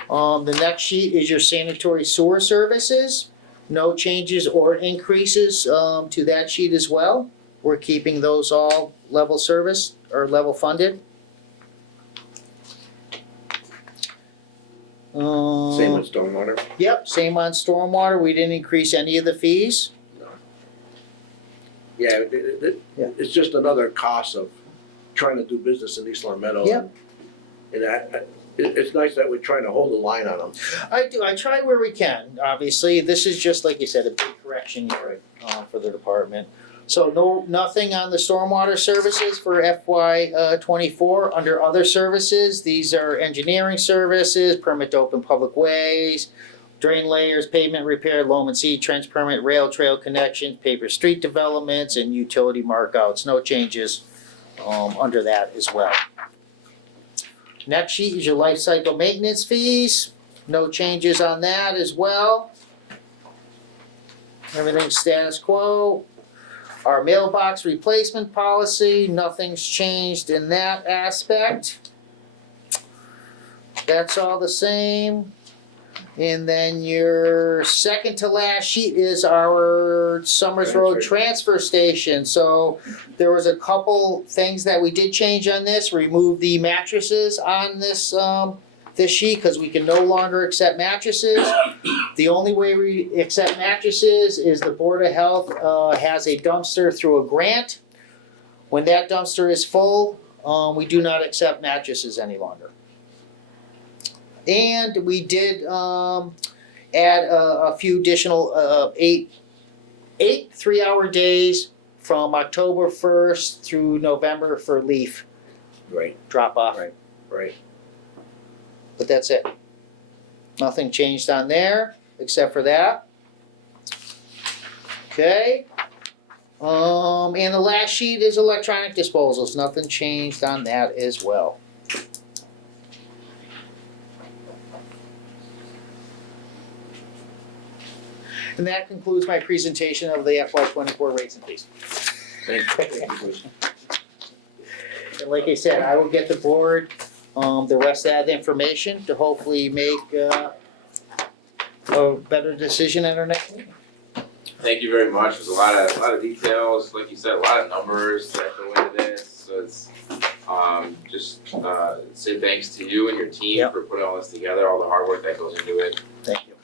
The next sheet is your sanitary sewer services. No changes or increases to that sheet as well. We're keeping those all level service or level funded. Same with stormwater. Yep, same on stormwater. We didn't increase any of the fees. Yeah, Yeah. it's just another cost of trying to do business in East Long Meadow. Yep. And it's nice that we're trying to hold the line on them. I do, I try where we can, obviously, this is just, like you said, a big correction year, for the department. So nothing on the stormwater services for FY '24, under other services, these are engineering services, permit to open public ways, drain layers, pavement repair, loam and seed trench permit, rail trail connections, paper street developments, and utility markouts, no changes, under that as well. Next sheet is your life cycle maintenance fees, no changes on that as well. Everything's status quo. Our mailbox replacement policy, nothing's changed in that aspect. That's all the same. And then your second to last sheet is our Summers Road transfer station. So there was a couple things that we did change on this, remove the mattresses on this sheet, because we can no longer accept mattresses. The only way we accept mattresses is the Board of Health has a dumpster through a grant. When that dumpster is full, we do not accept mattresses any longer. And we did add a few additional eight 3-hour days from October 1st through November for leaf Right, drop off. right. But that's it. Nothing changed on there except for that. Okay. And the last sheet is electronic disposals, nothing changed on that as well. And that concludes my presentation of the FY '24 rates and fees. Thank you, Bruce. And like I said, I will get the board, the rest of that information to hopefully make, a better decision at our next meeting. Thank you very much. There's a lot of details, like you said, a lot of numbers that go into this. So it's just say thanks to you and your team Yep. for putting all this together, all the hard work that goes into it. Thank you.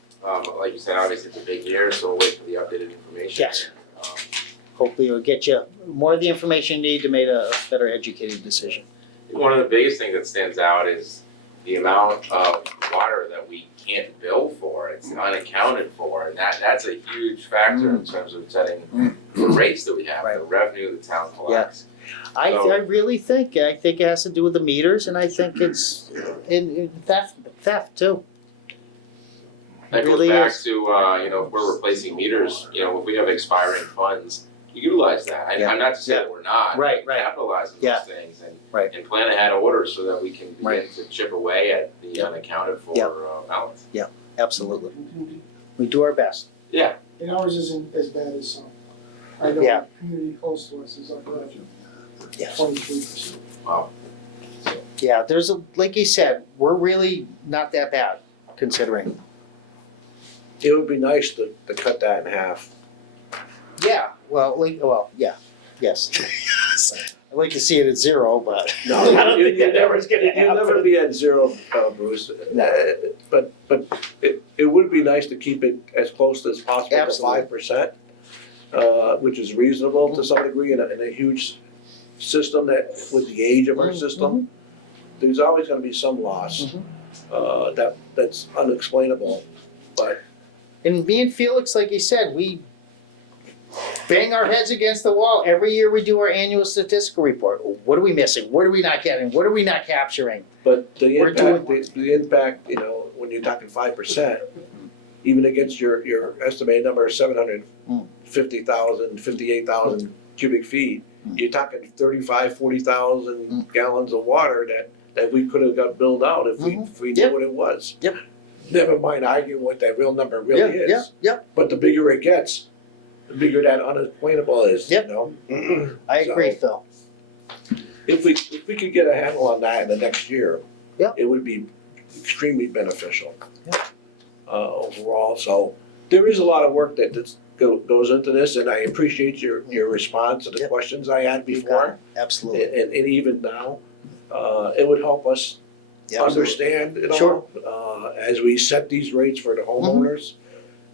Like you said, obviously it's a big year, so we'll wait for the updated information. Yes. Hopefully it'll get you more of the information you need to make a better educated decision. One of the biggest things that stands out is the amount of water that we can't bill for. It's unaccounted for, and that's a huge factor in terms of setting the rates that we have, the revenue the town collects. I really think, it has to do with the meters, and I think it's in theft too. That goes really back is. to, if we're replacing meters, if we have expiring funds, utilize that. I'm not to say that we're not. Right. Capitalizing Yeah. those things Right. and plan ahead orders so that we can begin Right. to chip away at the unaccounted for balance. Absolutely. We do our best. Yeah. And ours isn't as bad as some. I Yeah. know community close to us is up around Yes. 23%. Wow. Yeah, like you said, we're really not that bad considering. It would be nice to cut that in half. Yeah, yes. I'd like to see it at 0, but No, I don't think that ever is gonna You'll never happen. be at 0, Bruce. But it would be nice to keep it as close as possible to Absolutely. 5%, which is reasonable to some degree in a huge system that, with the age of our system, there's always gonna be some loss, that's unexplainable, but And me and Felix, like you said, we bang our heads against the wall. Every year we do our annual statistical report. What are we missing? What are we not getting? What are we not capturing? But the We're impact, the impact, when you're talking 5%, even against your estimated number of 750,000, 58,000 cubic feet, you're talking 35, 40,000 gallons of water that we could have got billed out if we knew Yep. what it was. Yep. Never mind arguing what that real number really is. Yep. But the bigger it gets, the bigger that unexplainable is, Yep. I agree, Phil. If we could get a handle on that in the next year, Yep. it would be extremely beneficial. Overall, so there is a lot of work that goes into this, and I appreciate your response to the Yep. questions I had You got before, it. Absolutely. and even now. It would help us Yeah, understand it all, Sure. as we set these rates for the homeowners,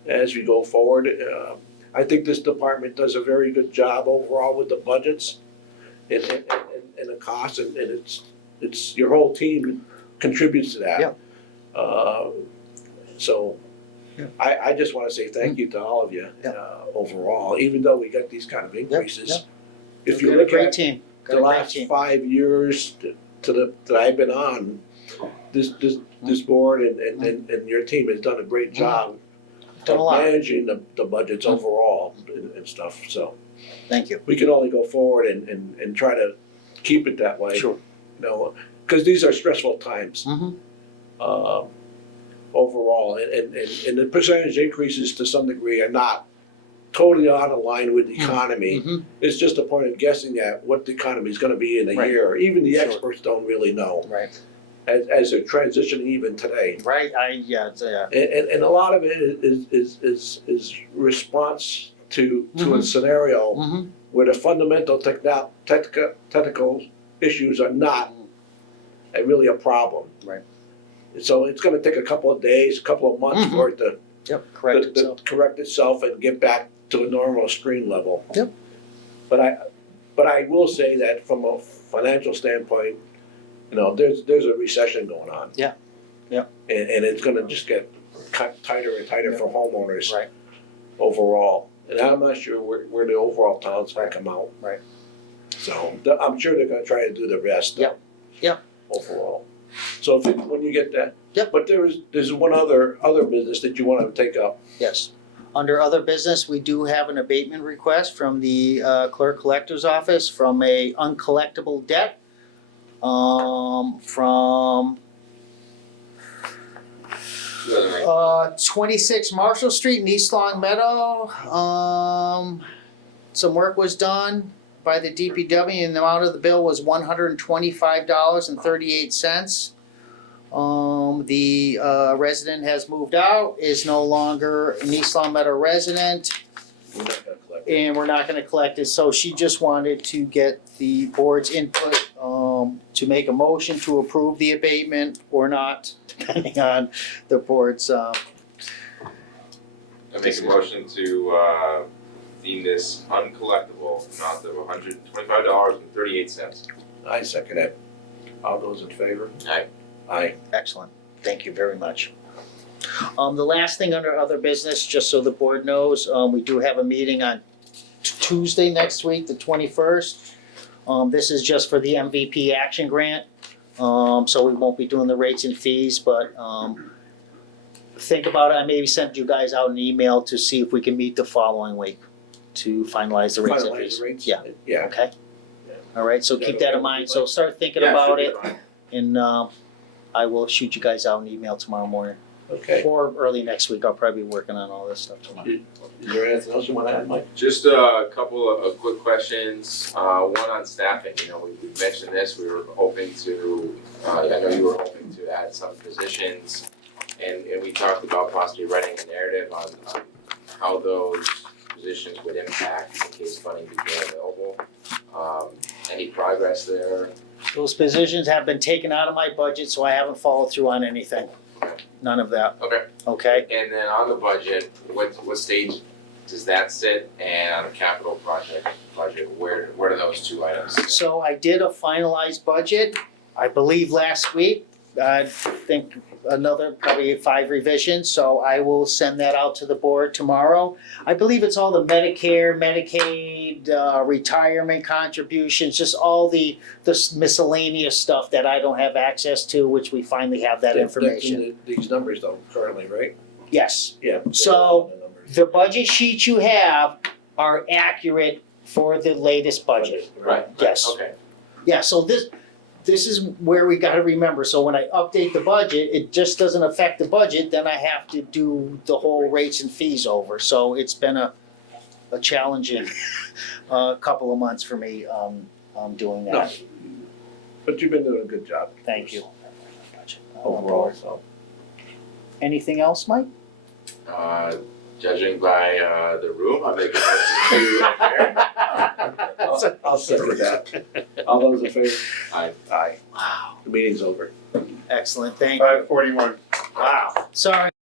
as we go forward. I think this department does a very good job overall with the budgets and the costs, and it's your whole team contributes to that. Yeah. So, Yeah. I just wanna say thank you to all of you, Yeah. Overall, even though we got these kind of increases. yeah. If you Got a look great at team. Got the a great last team. 5 years that I've been on, this board and your team has done a great job Done a of lot. managing the budgets overall and stuff, so. Thank you. We can only go forward and try to keep it that way. Sure. Cause these are stressful times, Mm-hmm. overall, and the percentage increases to some degree are not totally out of line with the economy. Mm-hmm. It's just a point of guessing at what the economy is gonna be in a Right. year. Even the Sure. experts don't really know, Right. as they're transitioning even today. Right. And a lot of it is response to a Mhm. scenario Mm-hmm. where the fundamental technical issues are not really a problem. Right. So it's gonna take a couple of days, a couple of months Mhm. for it to Correct to itself. correct itself and get back to a normal screen level. Yep. But I will say that from a financial standpoint, there's a recession going on. Yeah. Yeah. And it's gonna just get tighter and tighter for homeowners. Right. Overall, and I'm not sure where the overall town's gonna come out. Right. So, I'm sure they're gonna try to do the best. Yep. Yep. Overall. So when you get that. Yep. But there's one other business that you wanna take up. Yes. Under other business, we do have an abatement request from the clerk collector's office from a uncollectible debt. From 26 Marshall Street in East Long Meadow. Some work was done by the DPW and the amount of the bill was $125.38. The resident has moved out, is no longer an East Long Meadow resident, We're not gonna collect it. and we're not gonna collect it, so she just wanted to get the board's input, to make a motion to approve the abatement or not, depending on the board's, I make a motion to deem this uncollectible amount of $125.38. I second it. All those in favor? Aye. Aye. excellent, thank you very much. The last thing under other business, just so the board knows, we do have a meeting on Tuesday next week, the 21st. This is just for the MVP action grant, so we won't be doing the rates and fees, but, think about it, I maybe sent you guys out an email to see if we can meet the following week to finalize the rates and Finalize fees. the rates? Yeah. Yeah. Okay? Yeah. All right, so keep that in mind, so start thinking Yeah, about should it, be fine. and, I will shoot you guys out an email tomorrow morning. Okay. Or early next week, I'll probably be working on all this stuff tomorrow. Is there anything else you wanna add, Mike? Just a couple of quick questions, one on staffing, you know, we mentioned this, we were hoping to, I know you were hoping to add some positions, and we talked about possibly writing a narrative on how those positions would impact in case funding became available. Any progress there? Those positions have been taken out of my budget, so I haven't followed through on anything. None of that, Okay. okay? And then on the budget, what stage does that sit? And on a capital project budget, where are those two items? So I did a finalized budget, I believe last week. I think another probably 5 revisions, so I will send that out to the board tomorrow. I believe it's all the Medicare, Medicaid, retirement contributions, just all the miscellaneous stuff that I don't have access to, which we finally have that That's information. in these numbers though, currently, right? Yes, Yeah. So- the numbers. the budget sheets you have are accurate for the latest budget. Right. Yes. Okay. Yeah, so this is where we gotta remember, so when I update the budget, it just doesn't affect the budget, then I have to do the whole rates and fees over, so it's been a challenging couple of months for me, doing No. that, But you've been doing a good job thank you. overall, so. Anything else, Mike? Judging by the room, I make a motion to adjourn. I'll second that. All those in favor? Aye. Aye. Wow, The meeting's over. excellent, thank you. 5:41. Wow, sorry.